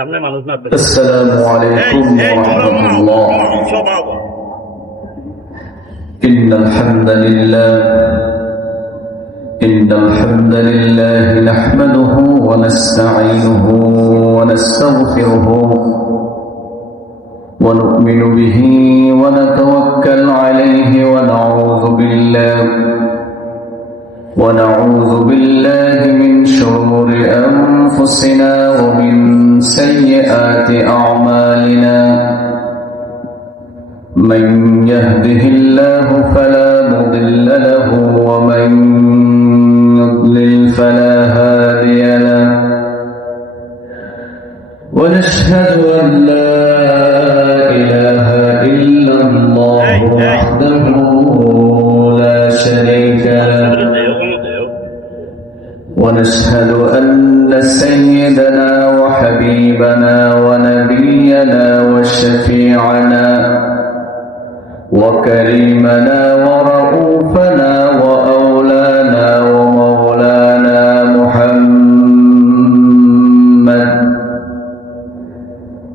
السلام عليكم ورحمة الله. إن الحمد لله نحمده ونستعينه ونستغفره ونؤمن به ونتوكل عليه ونعوذ بالله من شرور أنفسنا ومن سيئات أعمالنا. من يهده الله فلا مضل له ومن يضلل فلا هادي له. ونشهد أن لا إله إلا الله وحده لا شريك له. ونشهد أن سيدنا وحبيبنا ونبينا وشفيعنا وكريمنا ورؤوفنا وأولانا ومولانا محمد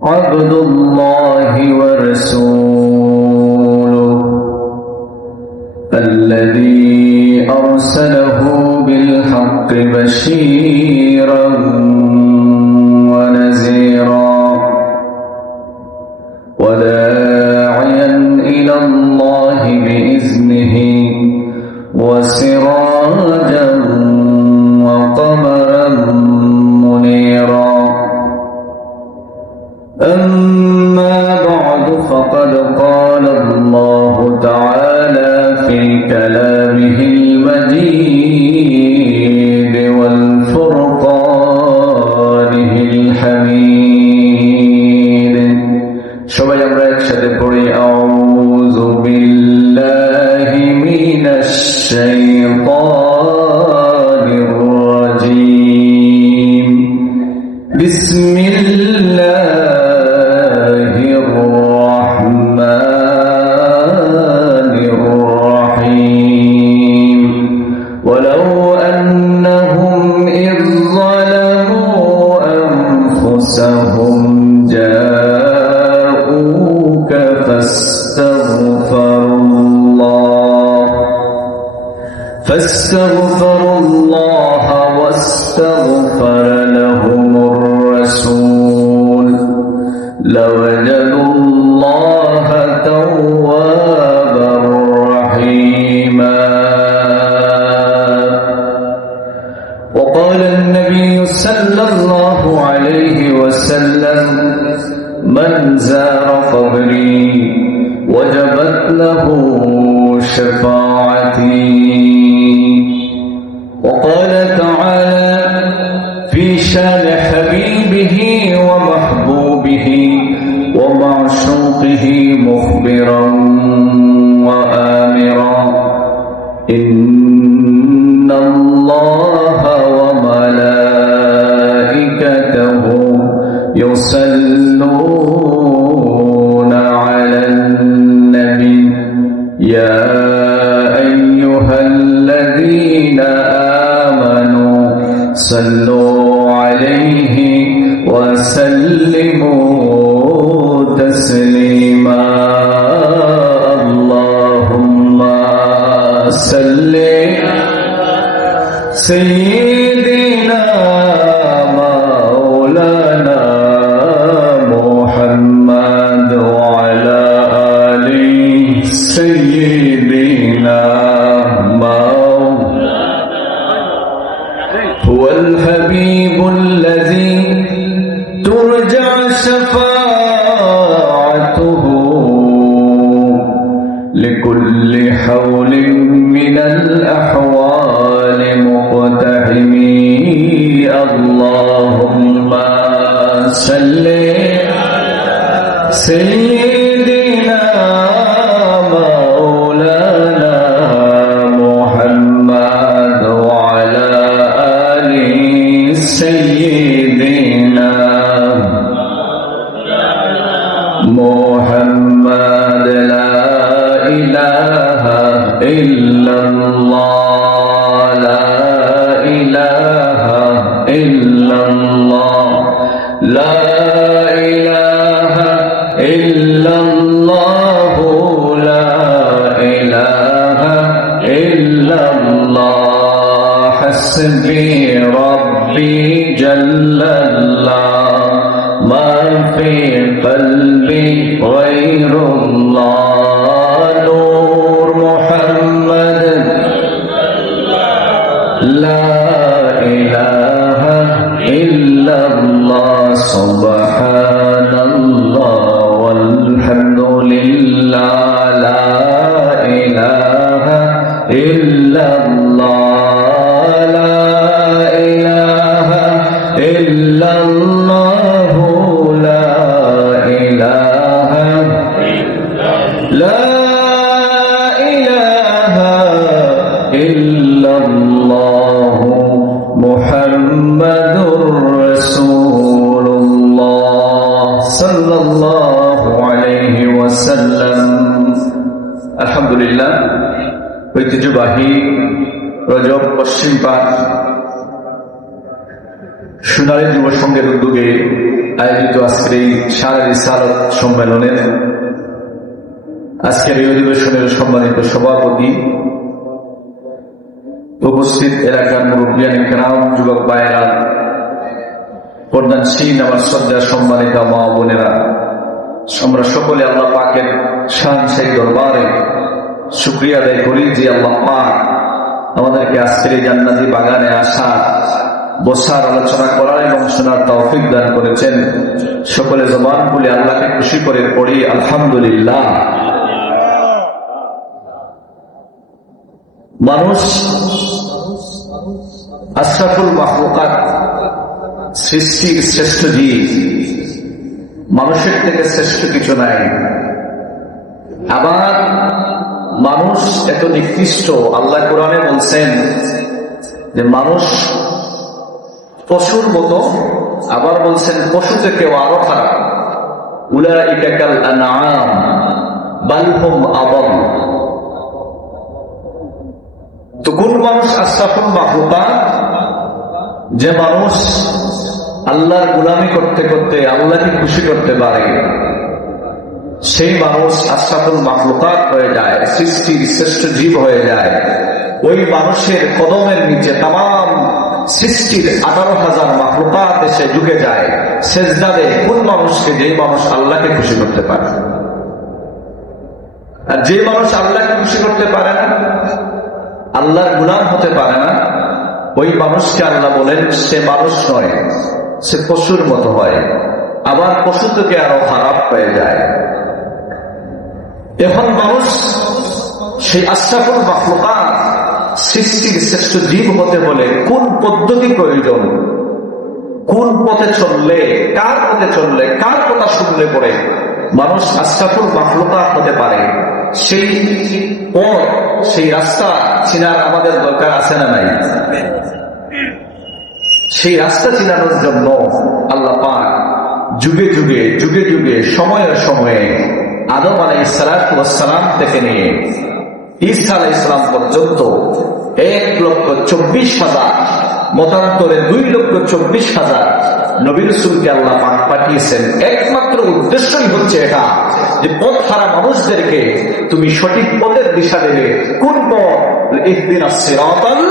عبد الله ورسوله الذي أرسله بالحق بشيرا ونذيرا وداعيا إلى الله بإذنه وسراجا وقمرا منيرا. أما بعد فقد قال الله تعالى في كلامه المجيد والفرقانه الحميد. সবাই আমরা একসাথে পড়ি আউযু বিল্লাহি মিনাশ শাইতানির রাজীম. বিসমিল্লাহির রাহমানির রাহিম. ওয়ালাউ আন্নাহুম ইয যালামু আনফুসাহুম فاستغفروا الله واستغفر لهم الرسول لوجدوا الله توابا رحيما. وقال النبي صلى الله عليه وسلم من زار قبري وجبت له شفاعتي. وقال تعالى في شان حبيبه ومحبوبه ومعشوقه مخبرا وآمرا إن الله وملائكته يصلون على النبي يا أيها الذين آمنوا صلوا عليه وسلموا تسليما. اللهم صل سيدنا مولانا محمد وعلى آله سيدنا هو الحبيب الذي ترجع شفاعته لكل حول من الأحوال مقتحمي. اللهم صل سيدنا مولانا محمد وعلى آله سيدنا محمد. لا إله إلا الله لا إله إلا الله لا حسبي ربي جل الله ما في قلبي غير الله نور محمد لا إله إلا الله سبحان الله والحمد لله لا إله إلا الله لا إله إلا الله لا إله لا إله إلا الله محمد رسول الله صلى الله عليه وسلم الحمد لله ঐতিহ্যবাহী রজব পশ্চিম পাড় সোনালী যুব সংঘের উদ্যোগে আয়োজিত আজকের এই সারা রিসালত সম্মেলনের আজকের এই অধিবেশনের সম্মানিত সভাপতি, উপস্থিত এলাকার মুরব্বিয়ান কেরাম, যুবক ভাইয়েরা, প্রধানশীল, আমার শ্রদ্ধা সম্মানিত মা বোনেরা, আমরা সকলে আল্লাহ পাকের শান সেই দরবারে শুকরিয়া আদায় করি যে আল্লাহ পাক আমাদেরকে আজকের এই জান্নাতি বাগানে আসা, বসার, আলোচনা করার এবং শোনার তৌফিক দান করেছেন। সকলে জবান খুলে আল্লাহকে খুশি করে পড়ি আলহামদুলিল্লাহ। মানুষ আশরাফুল মাখলুকাত, সৃষ্টির শ্রেষ্ঠ জীব, মানুষের থেকে শ্রেষ্ঠ কিছু নাই। আবার মানুষ এত নিকৃষ্ট, আল্লাহ কোরআনে বলছেন যে মানুষ পশুর মতো, আবার বলছেন পশু থেকেও আরো খারাপ। উলাইকা কাল আনআম বাল হুম আদাল। তো কোন মানুষ আশরাফুল মাখলুকাত? যে মানুষ আল্লাহর গোলামি করতে করতে আল্লাহকে খুশি করতে পারে, সেই মানুষ আশরাফুল মাখলুকাত হয়ে যায়, সৃষ্টির শ্রেষ্ঠ জীব হয়ে যায়। ওই মানুষের কদমের নিচে তামাম সৃষ্টির 18,000 মাখলুকাত এসে ঢুকে যায়, সেজদা দেয় কোন মানুষকে? যে মানুষ আল্লাহকে খুশি করতে পারে। আর যে মানুষ আল্লাহকে খুশি করতে পারে না, আল্লাহর গোলাম হতে পারে না, ওই মানুষকে আল্লাহ বলেন সে মানুষ নয়, সে পশুর মতো হয়। আবার পশু থেকে আরো খারাপ হয়ে যায়। এখন মানুষ সেই আশরাফুল মাখলুকাত, সৃষ্টির শ্রেষ্ঠ জীব হতে হলে কোন পদ্ধতি প্রয়োজন, কোন পথে চললে, কার পথে চললে, কার কথা শুনলে পরে মানুষ আশরাফুল মাখলুকাত হতে পারে, সেই পথ, সেই রাস্তা চিনার আমাদের দরকার আছে না নাই? সেই রাস্তা চিনানোর জন্য আল্লাহ পাক যুগে যুগে যুগে যুগে সময়ে সময়ে আদম আলাইহিস সালাম থেকে নিয়ে ঈসা আলাইহিস সালাম পর্যন্ত 1,24,000, মতান্তরে 2,24,000 নবী রাসূলকে আল্লাহ পাক পাঠিয়েছেন। একমাত্র উদ্দেশ্যই হচ্ছে এটা যে পথ হারা মানুষদেরকে তুমি সঠিক পথের দিশা দেবে। কোন পথ? ইহদিনাস সিরাতাল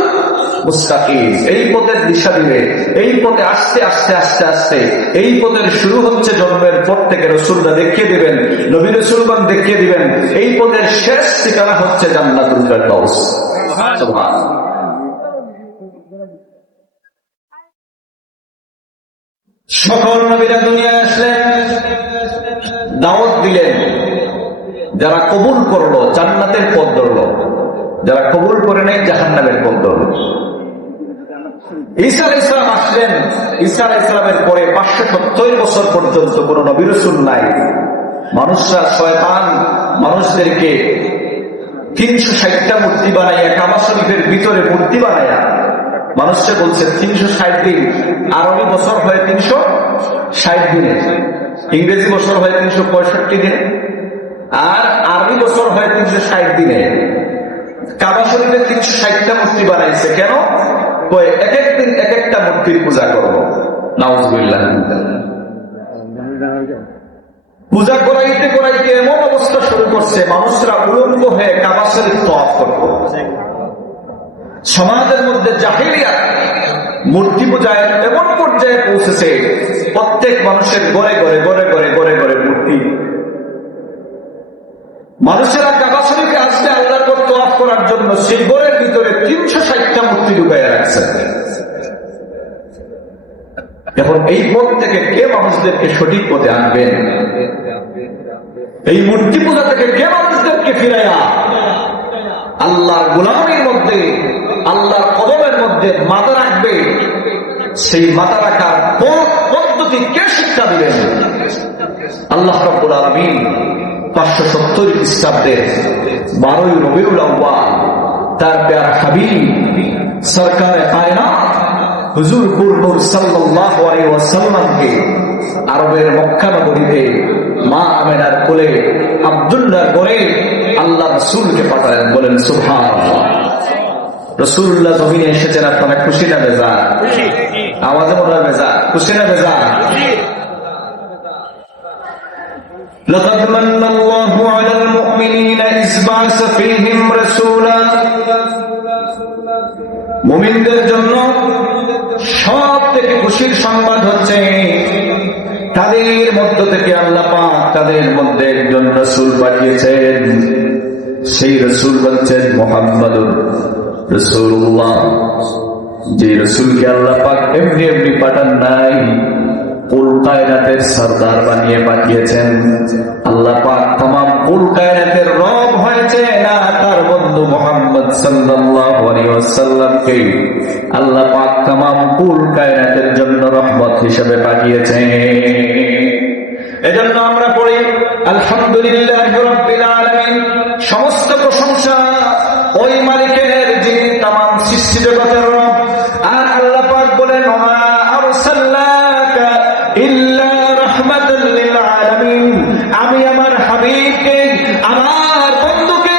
মুস্তাকিম। এই পথের দিশা দিবে। এই পথে আস্তে আস্তে আস্তে আস্তে, এই পথের শুরু হচ্ছে জন্মের পর থেকে রাসূলরা দেখিয়ে দিবেন, নবী রাসূলগণ দেখিয়ে দিবেন। এই পথের শেষ ঠিকানা হচ্ছে জান্নাতুল ফেরদাউস। সুবহানাল্লাহ। সকল নবীরা দুনিয়ায় আসলেন, দাওয়াত দিলেন। যারা কবুল করলো জান্নাতের পথ ধরলো, যারা কবুল করে নেই জাহান্নামের পথ ধরলো। ঈসা আলাইহিস সালাম আসলেন। ঈসা আলাইহিস সালামের পরে 570 বছর পর্যন্ত কোন নবী রাসূল নাই। মানুষরা, শয়তান মানুষদেরকে 360টা মূর্তি বানাইয়া, কাবা শরীফের ভিতরে মূর্তি বানাইয়া মানুষকে বলছে 360 দিন। আরবি বছর হয় 360 দিনে, ইংরেজি বছর হয় 365 দিনে, আর আরবি বছর হয় 360 দিনে। কাবা শরীফে 360টা মূর্তি বানাইছে। কেন? এক এক দিন এক একটা মূর্তির পূজা করবো। নাউজুবিল্লাহ। পূজা করাইতে করাইতে এমন অবস্থা শুরু করছে, মানুষরা উলঙ্গ হয়ে কাবা শরীফ তওয়াফ করত। সমাজের মধ্যে জাহিলিয়াত মূর্তি পূজায় এমন পর্যায়ে পৌঁছেছে, প্রত্যেক মানুষের ঘরে ঘরে ঘরে ঘরে ঘরে ঘরে মূর্তি। মানুষেরা কাবা শরীফে আসলে আল্লাহর ঘর তওয়াফ করার জন্য সেই ঘরের ভিতরে 360টা মূর্তি ঢুকাইয়া রাখছে। এখন এই পথ থেকে কে মানুষদেরকে সঠিক পথে আনবেন? এই মূর্তি পূজা থেকে কে মানুষদেরকে ফিরাইয়া আল্লাহর গোলামীর মধ্যে, আল্লাহর কদমের মধ্যে মাথা রাখবে? সেই মাথা রাখার পথ পদ্ধতি কে শিক্ষা দিবেন? আল্লাহ রাব্বুল আলামিন 570 খ্রিস্টাব্দের 12 রবিউল আউয়াল তার প্যারা হাবিব সরকারে কায়নাত হুজুর নূর সাল্লাল্লাহু আলাইহি ওয়াসাল্লামকে আরবের মক্কা নগরীতে মা আমেনার কোলে আব্দুল্লাহর ঘরে আল্লাহ রাসূলকে পাঠালেন। বলেন সুবহানাল্লাহ। রাসূলুল্লাহ জমিনে এসেছেন, আপনারা খুশি না বেজার? আওয়াজে বলা বেজার, খুশি না বেজার? لقد من الله على المؤمنين إذ بعث فيهم رسولا। মুমিনদের জন্য সব থেকে খুশির সংবাদ হচ্ছে তাদের মধ্য থেকে আল্লাহ পাক তাদের মধ্যে একজন রাসূল পাঠিয়েছেন। সেই রাসূল হচ্ছেন মুহাম্মাদুর রাসূলুল্লাহ। যে রাসূলকে আল্লাহ পাক এমনি এমনি পাঠান নাই, কুল কায়নাতের সরদার বানিয়ে পাঠিয়েছেন। আল্লাহ পাক तमाम কুল কায়নাতের রব হয়েছে না তার বন্ধু মুহাম্মদ সাল্লাল্লাহু আলাইহি ওয়াসাল্লামকে আল্লাহ পাক तमाम কুল কায়নাতের জন্য রহমত হিসেবে পাঠিয়েছেন। এজন্য আমরা পড়ি আলহামদুলিল্লাহি রাব্বিল আলামিন। সমস্ত প্রশংসা ওই মালিকের যিনি तमाम সৃষ্টি জগতের রব। আর আল্লাহ পাক বলেন ওয়া আরসালনাকা ইল্লা রাহমাতাল লিল আলামিন। আমি আমার হাবিবকে, আমার বন্ধুকে,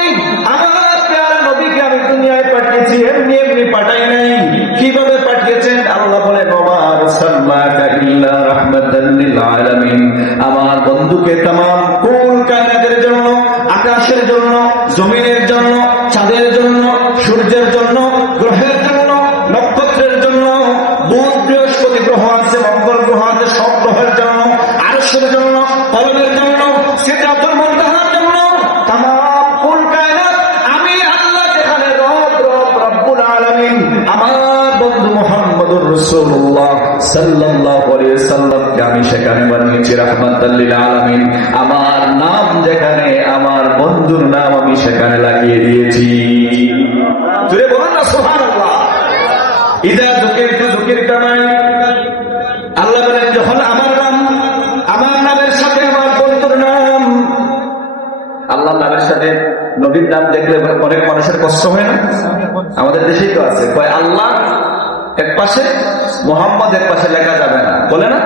আমার প্যারা নবীকে আমি দুনিয়ায় পাঠিয়েছি, এমনি এমনি পাঠাই নাই। কিভাবে পাঠিয়েছেন? আল্লাহ বলেন ওয়া আরসালনাকা ইল্লা রাহমাতাল লিল আলামিন। আমার বন্ধুকে तमाम কুল কায়নাতের জন্য, আকাশের জন্য, জমিনের জন্য, চাঁদের জন্য, সূর্যের জন্য, গ্রহের জন্য, নক্ষত্রের জন্য, বুধ বৃহস্পতি গ্রহ আছে, মঙ্গল গ্রহ আছে, সব গ্রহের জন্য, আরশের জন্য, কলমের জন্য, সিদরাতুল মুনতাহার জন্য, तमाम কুল কায়নাত আমি আল্লাহ যেখানে রব রব্বুল আলামিন আমার বন্ধু মুহাম্মদুর রাসূলুল্লাহ সাল্লাল্লাহু আলাইহি ওয়াসাল্লামকে আমি সেখানে বানিয়েছি রাহমাতাল লিল আলামিন। আমার নাম যেখানে, আমার বন্ধুর নাম আমি সেখানে লাগিয়ে দিয়েছি। জোরে বলুন না সুবহানাল্লাহ। ইদা যুকিরতু যুকিরতা মাই। আল্লাহ বলেন যখন আমার নাম, আমার নামের সাথে আমার বন্ধুর নাম। আল্লাহর নামের সাথে নবীর নাম দেখলে অনেক মানুষের কষ্ট হয় না? আমাদের দেশেই তো আছে, কয় আল্লাহ এক পাশে, মুহাম্মদ এক পাশে লেখা যাবে না, বলে না?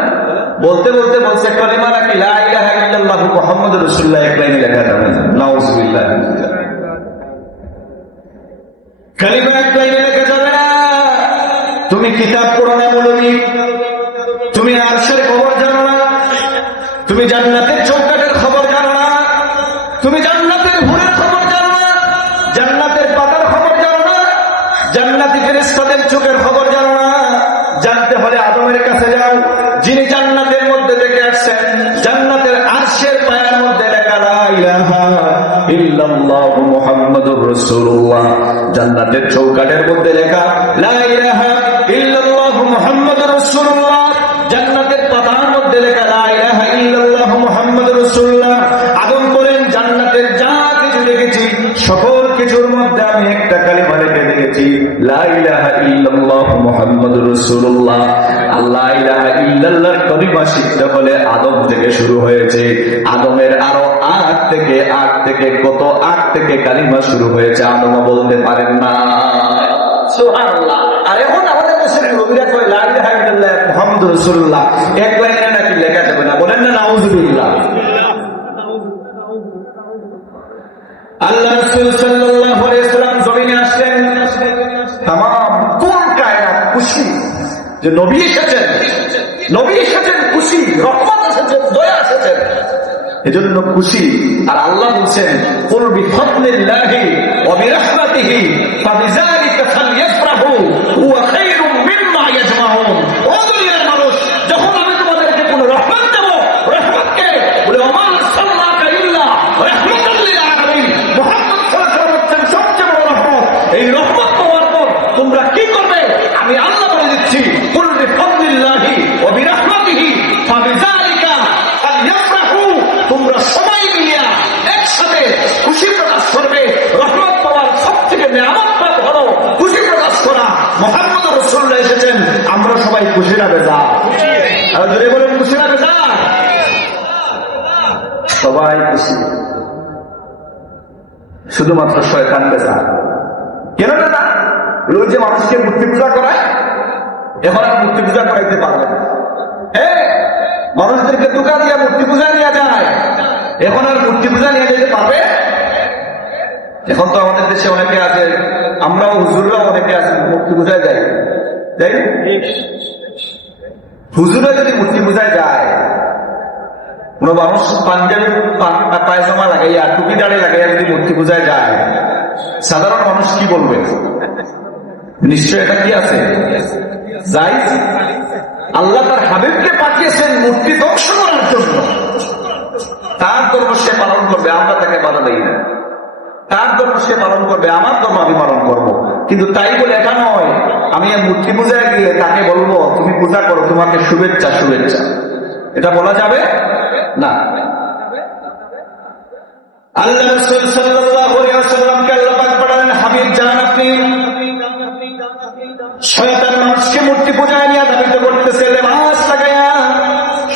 বলতে বলতে বলছে কালিমা নাকি লা ইলাহা ইল্লাল্লাহু মুহাম্মাদুর রাসূলুল্লাহ এক লাইনে লেখা যাবে না। নাউযুবিল্লাহ। কালিমা এক লাইনে লেখা যাবে না। তুমি কিতাব পড়ো না মৌলবী, তুমি আরশের খবর জানো না, তুমি জান্নাতের চৌকাঠের খবর জানো না, তুমি জান্নাতের হুরের খবর জানো না, জান্নাতের পাতার খবর জানো না, জান্নাতি ফেরেশতাদের চোখের খবর জানো না। জানতে হলে আদমের কাছে যাও, যিনি জান্নাতের মধ্যে থেকে আসছেন। জান্নাতের আরশের পায়ার মধ্যে লেখা লা ইলাহা ইল্লাল্লাহু মুহাম্মাদুর রাসূলুল্লাহ। জান্নাতের চৌকাঠের মধ্যে লেখা লা ইলাহা ইল্লাল্লাহু মুহাম্মাদুর রাসূলুল্লাহ। জান্নাতের পাতার মধ্যে লেখা লা ইলাহা ইল্লাল্লাহু মুহাম্মাদুর রাসূলুল্লাহ। আদম বলেন জান্নাতের যা কিছু দেখেছি সকল কিছুর মধ্যে আমি একটা কালিমা লিখে দিয়েছি লা ইলাহা ইল্লাল্লাহু মুহাম্মাদুর রাসূলুল্লাহ। আল্লাহ ইলাহা ইল্লাল্লাহর কালিমা শিখতে হলে আদম থেকে শুরু হয়েছে। আদমের আরো আগ থেকে কত আগ থেকে কালিমা শুরু হয়েছে, আদমও বলতে পারেন না। সুবহানাল্লাহ। আর এখন আমাদের দেশের নবীরা কয় লা ইলাহা ইল্লাল্লাহ মুহাম্মাদুর রাসূলুল্লাহ এক লাইনে নাকি লেখা যাবে না, বলেন না নাউযুবিল্লাহ। আল্লাহ রাসূল সাল্লাল্লাহু আলাইহি ওয়াসাল্লাম জমিনে আসলেন, तमाम কুল কায়নাত খুশি যে নবী এসেছেন, নবী এসেছেন খুশি, রহমত এসেছেন, দয়া এসেছেন, এজন্য খুশি। আর আল্লাহ বলছেন কুল বিফাদলিল্লাহি ওয়া বিরাহমাতিহি ফাবিযালিকা ফালইফরাহু হুয়া খায়রুম মিম্মা ইয়াজমাউন। না বেজার? আর যদি বলেন খুশি না বেজার? সবাই খুশি, শুধুমাত্র শয়তান বেজার। কেন না? ওই যে মানুষকে মূর্তি পূজা করায়, এখন আর মূর্তি পূজা করাইতে পারবে না। হ্যাঁ, মানুষদেরকে দোকান দিয়ে মূর্তি পূজা নিয়ে যায়, এখন আর মূর্তি পূজা নিয়ে যেতে পারবে? এখন তো আমাদের দেশে অনেকে আছে, আমরাও হুজুররাও অনেকে আছে মূর্তি পূজায় যাই, তাই হুজুরা যদি মূর্তি পূজায় যায়, কোন মানুষ পাঞ্জাবি পায়জামা লাগাইয়া টুপি দাড়ি লাগাইয়া যদি মূর্তি পূজায় যায়, সাধারণ মানুষ কি বলবে? নিশ্চয় এটা কি আছে, যাই আল্লাহ তার হাবিবকে পাঠিয়েছেন মূর্তি ধ্বংস করার জন্য। তার ধর্ম সে পালন করবে, আমরা তাকে বাধা দেই না। তার ধর্ম সে পালন করবে, আমার ধর্ম আমি পালন করব। কিন্তু তাই বলে এটা নয় আমি মূর্তি পূজায় গিয়ে তাকে বলবো তুমি পূজা করো, তোমাকে শুভেচ্ছা শুভেচ্ছা, এটা বলা যাবে না। আল্লাহ রাসূল সাল্লাল্লাহু আলাইহি ওয়াসাল্লামকে আল্লাহ পাক পাঠালেন, হাবিব জান আপনি শয়তান মানুষকে মূর্তি পূজায় নিয়ে ধাবিত করতেছে, লেবাস লাগাইয়া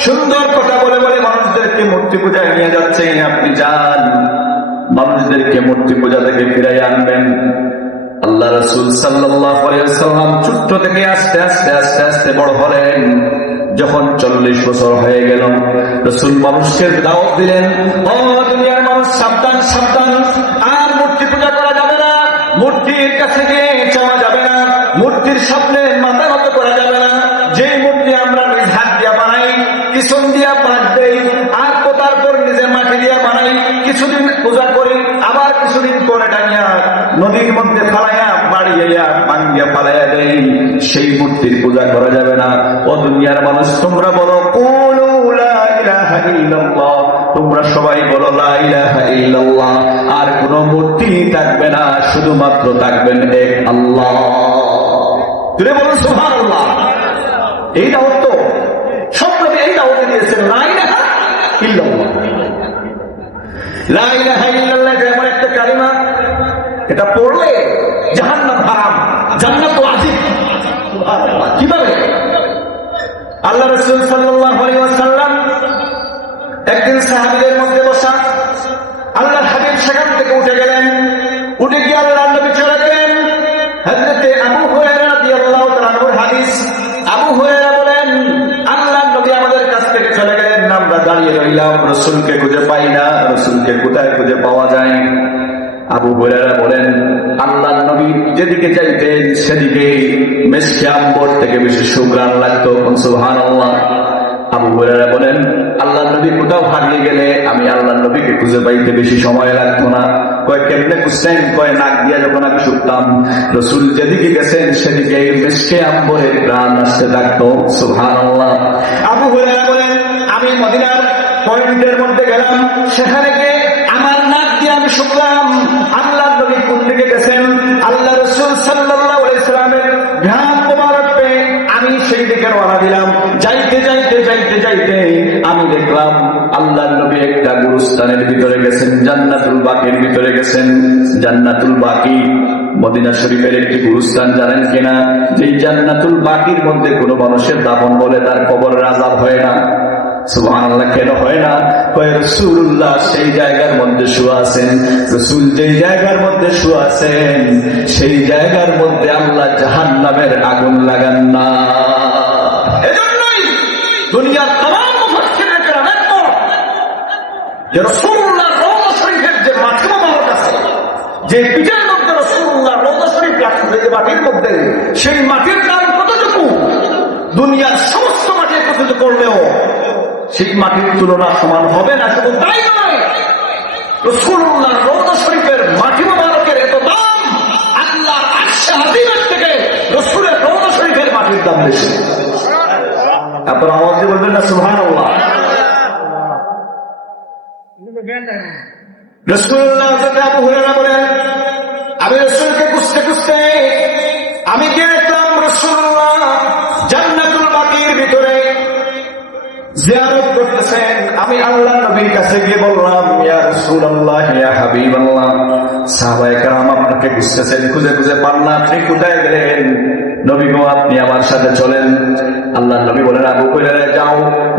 সুন্দর কথা বলে বলে মানুষদেরকে মূর্তি পূজায় নিয়ে যাচ্ছে, আপনি যান মানুষদেরকে মূর্তি পূজা থেকে ফিরাই আনবেন। আল্লাহ রাসূল সাল্লাল্লাহু আলাইহি ওয়াসাল্লাম ছোট্ট থেকে আস্তে আস্তে আস্তে আস্তে বড় হলেন। যখন 40 বছর হয়ে গেল, রাসূল মানুষকে দাওয়াত দিলেন, ও দুনিয়ার মানুষ সাবধান সাবধান, আর মূর্তি পূজা করা যাবে না, মূর্তির কাছে গিয়ে চাওয়া যাবে না, মূর্তির সামনে মাথা নত করা যাবে না। যে মূর্তি আমরা নিজ হাত দিয়া বানাই, পিছন দিয়া পাট দেই, আর কোথার পর নিজে মাটি দিয়া বানাই, কিছুদিন পূজা করি, আবার কিছুদিন পরে টানিয়া নদীর মধ্যে ফালাইয়া বাড়িয়া ভাঙ্গিয়া ফালাইয়া দেই, সেই মূর্তির পূজা করা যাবে না। ও দুনিয়ার মানুষ তোমরা বলো কুলু লা ইলাহা ইল্লাল্লাহ, তোমরা সবাই বলো লা ইলাহা ইল্লাল্লাহ। আর কোন মূর্তি থাকবে না, শুধুমাত্র থাকবেন এক আল্লাহ। তুমি বলুন সুবহানাল্লাহ। এই দাওয়াত তো সব নবী এই দাওয়াত দিয়েছেন, লা ইলাহা ইল্লাল্লাহ। লা ইলাহা ইল্লাল্লাহ এমন একটা কালিমা, এটা পড়লে জাহান্নাম হারাম, জান্নাত ওয়াজিব। সুবহানাল্লাহ। কিভাবে? আল্লাহ রাসূল সাল্লাল্লাহু আলাইহি ওয়াসাল্লাম একদিন সাহাবীদের মধ্যে বসা, আল্লাহর হাবিব সেখান থেকে উঠে গেলেন, উঠে গিয়ে আল্লাহর নবী চলে গেলেন। হযরতে আবু হুরায়রা রাদিয়াল্লাহু তাআলা আনহুর হাদিস, আবু হুরায়রা বলেন আল্লাহর নবী আমাদের কাছ থেকে চলে গেলেন, আমরা দাঁড়িয়ে রইলাম, রাসূলকে খুঁজে পাই না, রাসূলকে কোথায় খুঁজে পাওয়া যায়? আবু হুরায়রা বলেন আল্লাহর নবী যেদিকে যাইতেন সেদিকে মিশকে আম্বর থেকে বেশি সুঘ্রাণ লাগতো। সুবহানাল্লাহ। আবু হুরায়রা বলেন আল্লাহর নবী কোথাও হারিয়ে গেলে আমি আল্লাহর নবীকে খুঁজে পাইতে বেশি সময় লাগতো না। কয় কেমনে খুঁজতেন? কয় নাক দিয়া যখন আমি শুকতাম, রাসূল যেদিকে গেছেন সেদিকে মিশকে আম্বরের ঘ্রাণ আসতে থাকতো। সুবহানাল্লাহ। আবু হুরায়রা বলেন আমি মদিনার পয়েন্টের মধ্যে গেলাম, সেখানে গিয়ে আমার নাক দিয়ে আমি শুকলাম আল্লাহর নবী কোন দিকে গেছেন। আল্লাহ রাসূল সাল্লাল্লাহু আলাইহি ওয়াসাল্লামের ঘ্রাণ মোবারক পেয়ে আমি সেই দিকে রওনা দিলাম। যাইতে যাইতে যাইতে যাইতে আমি দেখলাম আল্লাহর নবী একটা গুরুস্থানের ভিতরে গেছেন, জান্নাতুল বাকির ভিতরে গেছেন। জান্নাতুল বাকি মদিনা শরীফের একটি গুরুস্থান, জানেন কিনা? যে জান্নাতুল বাকির মধ্যে কোনো মানুষের দাফন বলে তার কবরের আযাব হয় না। সুবহানাল্লাহ। কেন হয় না? কয় রাসূলুল্লাহ সেই জায়গার মধ্যে শুয়ে আছেন, রাসূল যেই জায়গার মধ্যে শুয়ে আছেন সেই জায়গার মধ্যে আল্লাহ জাহান্নামের আগুন লাগান না। এজন্যই দুনিয়ার तमाम মুফাসসিরিন কেরাম একমত যে রাসূলুল্লাহর রওজা শরীফের যে মাটি মোবারক আছে, যে পিঠের মধ্যে রাসূলুল্লাহর রওজা শরীফ রাখছে, যে মাটির মধ্যে, সেই মাটির দাম কতটুকু? দুনিয়ার সমস্ত মাটি একত্রিত করলেও সেই মাটির তুলনা সমান হবে না। শুধু তাই নয়, রাসূলুল্লাহর রওজা শরীফের মাটি মোবারকের এত দাম, আল্লাহর আরশে আজিমের থেকে রাসূলের রওজা শরীফের মাটির দাম বেশি। আপনারা আওয়াজ দিয়ে বলবেন না সুবহানাল্লাহ। রাসূলুল্লাহ আবু হুরায়রা বলেন আমি রাসূলকে খুঁজতে খুঁজতে আমি গিয়ে দেখলাম রাসূলুল্লাহ জান্নাতুল বাকির ভিতরে জিয়ারত করতেছেন। আমি আল্লাহর নবীর কাছে গিয়ে বললাম ইয়া রাসূলুল্লাহ ইয়া হাবিবাল্লাহ, সাহাবায়ে কেরাম আপনাকে খুঁজতেছেন, খুঁজে খুঁজে পান না, আপনি কোথায় গেলেন? নবী গো আপনি আমার সাথে চলেন। আল্লাহ নবী বলেন, আবু হুরায়রা যাও,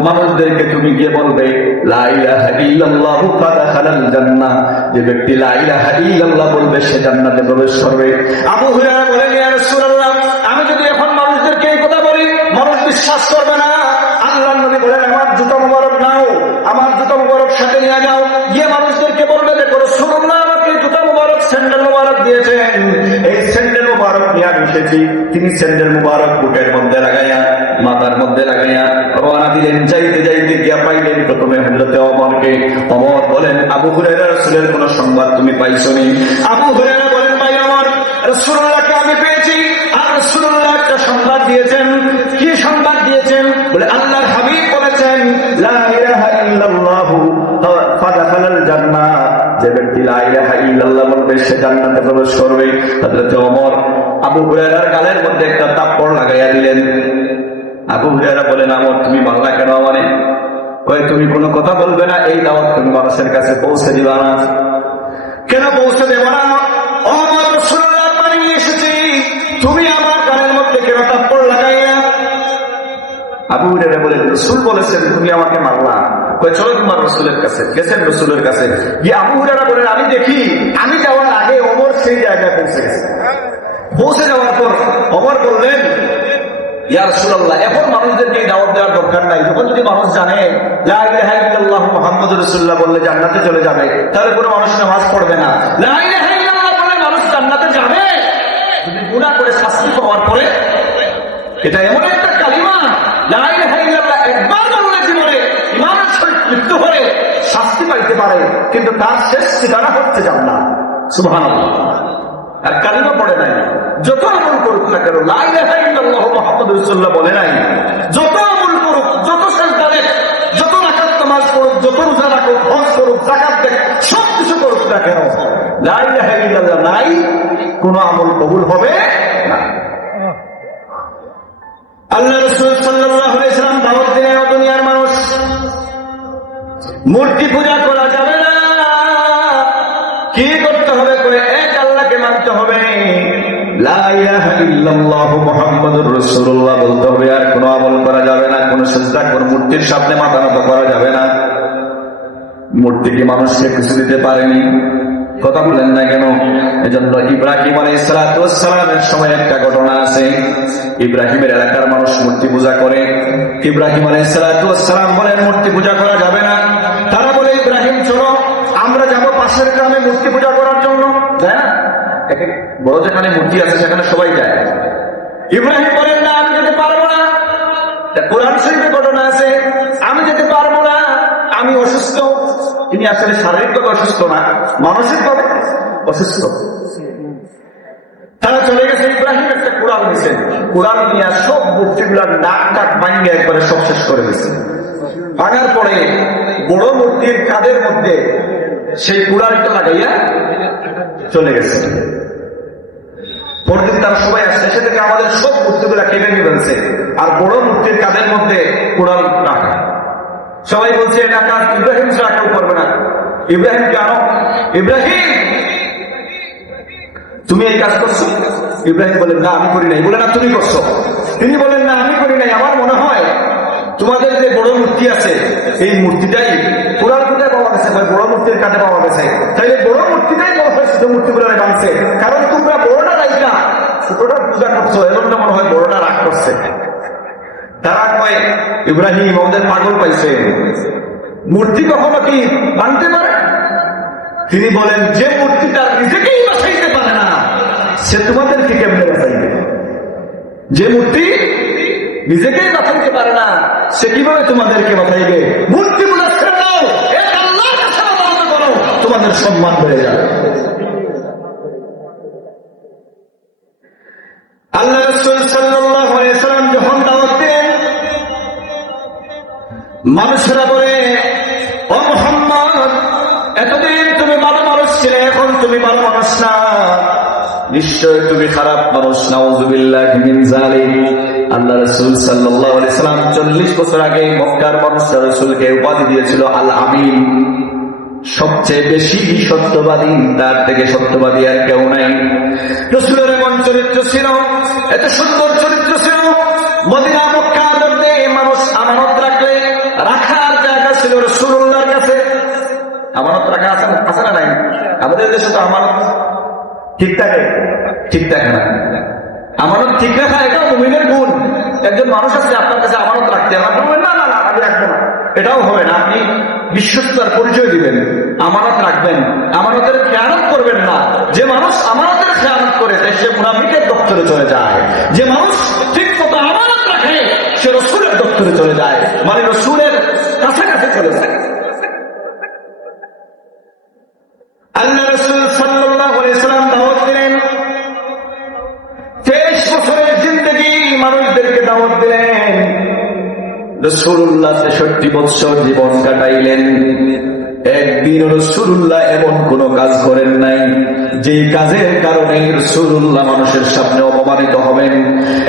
মানুষদেরকে তুমি গিয়ে বলবে লা ইলাহা ইল্লাল্লাহু ফাদাখালাল জান্নাহ, যে ব্যক্তি লা ইলাহা ইল্লাল্লাহ বলবে সে জান্নাতে প্রবেশ করবে। আবু হুরায়রা বলেন, ইয়া রাসূলুল্লাহ, আমি যদি এখন মানুষদেরকে এই কথা বলি মানুষ বিশ্বাস করবে না। আল্লাহর নবী বলেন, আমার জুতা মুবারক নাও, আমার জুতা মুবারক সাথে নিয়ে যাও, গিয়ে মানুষদেরকে বলবে দেখো রাসূলুল্লাহ আমাকে জুতা মুবারক স্যান্ডেল মুবারক দিয়েছেন, এই স্যান্ডেল মুবারক নিয়ে আমি এসেছি। তিনি স্যান্ডেল মুবারক বুকের মধ্যে লাগাইয়া মাথার মধ্যে লাগাইয়া রওনা দিলেন। যাইতে যাইতে গিয়া পাইলেন প্রথমে হযরতে ওমরকে। ওমর বলেন, আবু হুরায়রা রাসূলের কোন সংবাদ তুমি পাইছনি? আবু হুরায়রা বলেন, ভাই আমার রাসূলুল্লাহকে আমি পেয়েছি, আর রাসূলুল্লাহ একটা সংবাদ দিয়েছেন। কি সংবাদ দিয়েছেন? বলে আল্লাহর হাবিব বলেছেন লা ইলাহা ইল্লাল্লাহু ফাদাখালাল জান্নাহ, যে ব্যক্তি লা ইলাহা ইল্লাল্লাহ বলবে সে জান্নাতে প্রবেশ করবে। হযরত ওমর আবু হুরায়রার গালের মধ্যে একটা থাপ্পড় লাগাইয়া দিলেন। আবু হুরায়রা বলেন, আমর তুমি মারলা কেন আমারে? কয় তুমি কোনো কথা বলবে না, এই দাওয়াত তুমি মানুষের কাছে পৌঁছে দিবা না। কেন পৌঁছে দেব না? ওমর রাসূলুল্লাহর বাণী নিয়ে এসেছি, তুমি আমার গালের মধ্যে কেন থাপ্পড় লাগাইয়া? আবু হুরায়রা বলেন, রাসূল বলেছেন তুমি আমাকে মারলা। কয় চলো তোমার রাসূলের কাছে। গেছেন রাসূলের কাছে গিয়ে আবু হুরায়রা বলেন, আমি দেখি আমি যাওয়ার আগে ওমর সেই জায়গায় পৌঁছে গেছে। পৌঁছে যাওয়ার পর ওমর বললেন, ইয়া রাসূলুল্লাহ, এখন মানুষদেরকে দাওয়াত দেওয়ার দরকার নাই। যখন যদি মানুষ জানে লা ইলাহা ইল্লাল্লাহ মুহাম্মাদুর রাসূলুল্লাহ বললে জান্নাতে চলে যাবে, তাহলে কোনো মানুষ নামাজ পড়বে না। লা ইলাহা ইল্লাল্লাহ বলে মানুষ জান্নাতে যাবে যদি গুনাহ করে শাস্তি পাওয়ার পরে। এটা এমন একটা কালিমা, লা ইলাহা ইল্লাল্লাহ একবার বললে জীবনে ইমানের সহিত মৃত্যু হলে শাস্তি পাইতে পারে, কিন্তু তার শেষ ঠিকানা হচ্ছে জান্নাত। সুবহানাল্লাহ। আর কালিমা পড়ে নাই, যত আমল করুক না কেন লা ইলাহা ইল্লাল্লাহ মুহাম্মাদুর রাসূলুল্লাহ বলে নাই, যত আমল করুক, যত সিজদা দেখ, যত রাকাত নামাজ পড়ুক, যত রোজা রাখুক, হজ করুক, যাকাত দেখ, সব কিছু করুক না কেন লা ইলাহা ইল্লাল্লাহ নাই, কোনো আমল কবুল হবে না। আল্লাহ রাসূল সাল্লাল্লাহু আলাইহি ওয়াসাল্লাম দাওয়াত দিলেন, দুনিয়ার মানুষ মূর্তি পূজা করা যাবে না। কি করতে হবে? করে এক আল্লাহকে মানতে হবে, লা ইলাহা ইল্লাল্লাহ মুহাম্মাদুর রাসূলুল্লাহ বলতে হবে। আর কোনো আমল করা যাবে না, কোনো সিজদা, কোনো মূর্তির সামনে মাথা নত করা যাবে না। মূর্তি কি মানুষকে কিছু দিতে পারেনি? কথা বলেন না কেন? এজন্য ইব্রাহিম আলাইহিস সালাতু ওয়াস সালামের সময় একটা ঘটনা আছে। ইব্রাহিমের এলাকার মানুষ মূর্তি পূজা করে। ইব্রাহিম আলাইহিস সালাতু ওয়াস সালাম বলেন মূর্তি পূজা করা যাবে না। তারা বলে, ইব্রাহিম চলো আমরা যাব পাশের গ্রামে মূর্তি পূজা করার জন্য। তাই না? বড় যেখানে মূর্তি আছে সেখানে সবাই যায়। ইব্রাহিম বলেন, না আমি যেতে পারবো না। কোরআন শরীফে ঘটনা আছে, আমি যেতে পারবো না, আমি অসুস্থ। তিনি আসলে শারীরিকভাবে অসুস্থ না, মানসিকভাবে অসুস্থ। তারা চলে গেছে। ইব্রাহিম একটা কোরআন দিয়েছেন, কোরআন নিয়ে সব মূর্তিগুলার নাক টাক ভাঙিয়ে একবারে সব শেষ করে দিয়েছে। ভাঙার পরে বড় মূর্তির কাঁধের মধ্যে সেই কোরআনটা লাগাইয়া চলে গেছে। পরদিন তারা সবাই আসছে, সে থেকে আমাদের সব মূর্তিগুলা কেটে নিয়ে ফেলছে, আর বড় মূর্তির কাঁধের মধ্যে কোরআন রাখা। সবাই বলছে এটা কাজ ইব্রাহিম ছাড়া কেউ করবে না। ইব্রাহিম কেন? ইব্রাহিম তুমি এই কাজ করছো? ইব্রাহিম বলেন, না আমি করি নাই। বলে, না তুমি করছো। তিনি বলেন, না আমি করি নাই, আমার মনে হয় তোমাদের যে বড় মূর্তি আছে এই মূর্তিটাই কোরআন কোথায় পাওয়া গেছে, বড় মূর্তির কাছে পাওয়া গেছে, তাইলে বড় মূর্তিটাই বড় হয়, ছোট মূর্তিগুলো বানছে। কারণ তোমরা বড়টা রাইকা ছোটটার পূজা করছো, এমনটা মনে হয় বড়টা রাগ করছে। তারা কয়, ইব্রাহিম আমাদের পাগল পাইছে, মূর্তি কখনো কি বানতে পারে? তিনি বলেন, যে মূর্তিটা নিজেকেই বাঁচাইতে পারে না সে তোমাদেরকে কেমনে বাঁচাইবে? যে মূর্তি নিজেকেই বাঁচাইতে পারে না সে কিভাবে তোমাদেরকে বাঁচাইবে? মূর্তি গুলো ছেড়ে দাও, এক আল্লাহর কাছে আবাদত করো, তোমাদের সম্মান বেড়ে যাবে। আল্লাহ রাসূল সাল্লাল্লাহু আলাইহি ওয়াসাল্লাম যখন দাওয়াত দেন, মানুষেরা বলে, ও মুহাম্মদ, এতদিন তুমি ভালো মানুষ ছিলে, এখন তুমি ভালো মানুষ না, নিশ্চয় তুমি খারাপ মানুষ। নাউযুবিল্লাহি মিন যালিক। আল্লাহ রাসূল সাল্লাল্লাহু আলাইহি ওয়াসাল্লাম 40 বছর আগে মক্কার মানুষরা রাসূলকে উপাধি দিয়েছিল আল আমিন। সবচেয়ে বেশি সত্যবাদী, তার থেকে সত্যবাদী আর কেউ নাই। রাসূলের এমন চরিত্র ছিল, এত সুন্দর চরিত্র ছিল। মদিনা মক্কার মধ্যে মানুষ আমানত রাখলে রাখার জায়গা ছিল রাসূলুল্লাহর কাছে। আমানত রাখা আছে না নাই? আমাদের দেশে তো আমানত ঠিক থাকে, ঠিক থাকে না। আমানত ঠিক রাখা এটাও মুমিনের গুণ। একজন মানুষ আছে আপনার কাছে আমানত রাখতে, আমার বলবেন না না না আমি রাখবো না, এটাও হবে না। আপনি বিশ্বস্ততার পরিচয় দিবেন, আমানত রাখবেন, আমানতের খেয়ানত করবেন না। যে মানুষ আমানতের খেয়ানত করে সে মুনাফিকের দপ্তরে চলে যায়। যে মানুষ ঠিক মতো আমানত রাখে সে রাসূলের দপ্তরে চলে যায়, মানে রাসূলের কাছাকাছি চলে যায়। আল্লাহ রাসূল সাল্লাল্লাহু আলাইহি ওয়াসাল্লাম দাওয়াত দিলেন, 23 বছরের জিন্দেগি মানুষদেরকে দাওয়াত দিলেন। রাসূলুল্লাহ 63 বছর জীবন কাটাইলেন। একদিন রাসূলুল্লাহ এমন কোন কাজ করেন নাই যে কাজের কারণে রাসূলুল্লাহ মানুষের সামনে অপমানিত হবেন।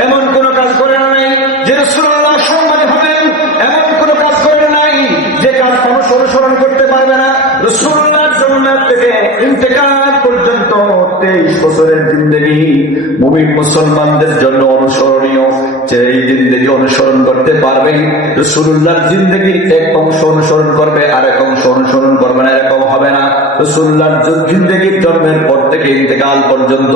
এমন কোন কাজ করেন নাই যে রাসূলুল্লাহ সম্মানিত হবেন। এমন কোন কাজ করেন নাই যে কাজ মানুষ অনুসরণ করতে পারবে না। রাসূলুল্লাহর জন্ম থেকে ইন্তেকাল পর্যন্ত 23 বছরের জিন্দেগি মুমিন মুসলমানদের জন্য অনুসরণীয়। যে এই জিন্দেগি অনুসরণ করতে পারবে, রাসূলুল্লাহর জিন্দেগির এক অংশ অনুসরণ করবে, আরেক অংশ অনুসরণ করবে না, এরকম হবে না। রাসূলুল্লাহর জিন্দেগির জন্মের পর থেকে ইন্তেকাল পর্যন্ত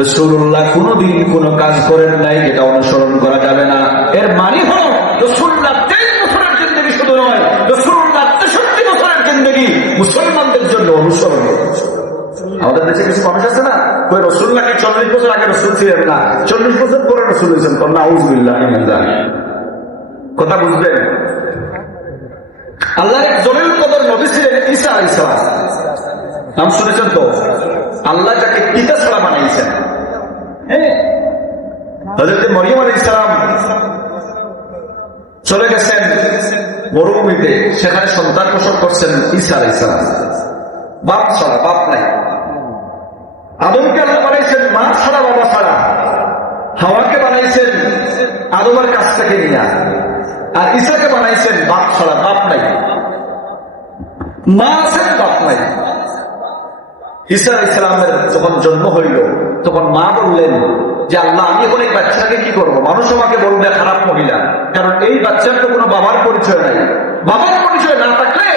রাসূলুল্লাহ কোনদিন কোন কাজ করেন নাই যেটা অনুসরণ করা যাবে না। এর মানে হলো রাসূলুল্লাহ 23 বছরের জিন্দেগি শুধু নয়, রাসূলুল্লাহ 63 বছরের জিন্দেগি মুসলমানদের জন্য অনুসরণ। আমাদের দেশে কিছু মানুষ আছে না, ওই রাসূলুল্লাহকে 40 বছর আগে রাসূল ছিলেন না, 40 বছর পরে রাসূল হয়েছেন। নাউযুবিল্লাহ মিন যালিক। কথা বুঝবেন? আল্লাহর এক জলিল কদর নবী ছিলেন ঈসা আলাইহিস সালাম। নাম শুনেছেন তো? আল্লাহ যাকে পিতা ছাড়া বানাইছেন। হযরত মরিয়ম আলাইহিস সালাম চলে গেছেন মরুভূমিতে, সেখানে সন্তান প্রসব করছেন ঈসা আলাইহিস সালাম। বাপ ছাড়া, বাপ নাই। আদমকে আল্লাহ বানাইছেন মা ছাড়া, বাবা ছাড়া। হাওয়াকে বানাইছেন আদমের কাছ থেকে নিয়ে, আর ঈসাকে বানাইছেন বাপ ছাড়া, বাপ নাই। মা আছেন, বাপ নাই। ঈসা আলাইহিস সালামের যখন জন্ম হইল তখন মা বললেন যে আল্লাহ, আমি এখন এই বাচ্চাকে কি করবো? মানুষ আমাকে বলবে খারাপ মহিলা, কারণ এই বাচ্চার তো কোনো বাবার পরিচয় নাই। বাবার পরিচয় না থাকলে,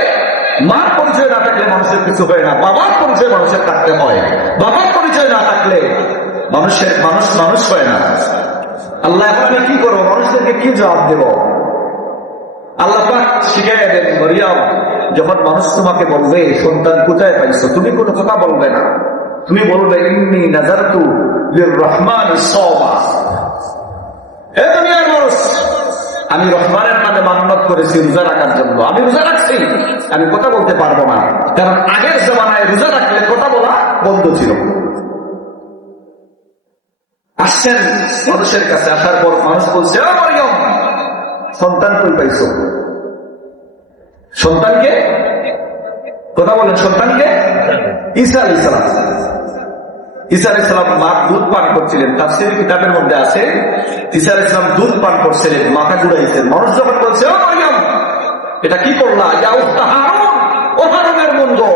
মার পরিচয় না থাকলে মানুষের কিছু হয় না, বাবার পরিচয় মানুষের থাকতে হয়। বাবার পরিচয় না থাকলে মানুষ হয় না। আল্লাহ এখন আমি কি করবো? মানুষদেরকে কি জবাব দেব? আল্লাহ পাক শিখাইয়া দেন, মরিয়ম, যখন মানুষ তোমাকে বলবে সন্তান কোথায় পাইছো, তুমি কোনো কথা বলবে না। তুমি বলবে ইন্নী নাযারতু লিররহমানি সাওমা। হে দুনিয়ার মানুষ, আমি রহমানের নামে মান্নত করেছি রোজা রাখার জন্য। আমি রোজা রাখছি, আমি কথা বলতে পারবো না, কারণ আগের জামানায় রোজা রাখলে কথা বলা বন্ধ ছিল। আসছেন মানুষের কাছে, আসার পর মানুষ বলছে, ও মরিয়ম, সন্তান কই পাইছো? সন্তানকে কথা বলেন, সন্তানকে? ঈসা আলাইহিস সালাম। ঈসা আলাইহিস সালাম মা দুধ পান করছিলেন। তাফসীরের কিতাবের মধ্যে আছে ঈসা আলাইহিস সালাম দুধ পান করছিলেন, মাথা ঘুরাইছেন। মানুষ যখন বলছে, ও মরিয়ম, এটা কি করলা? ইয়া উখতা হারুন, ও হারুনের বন্ধু,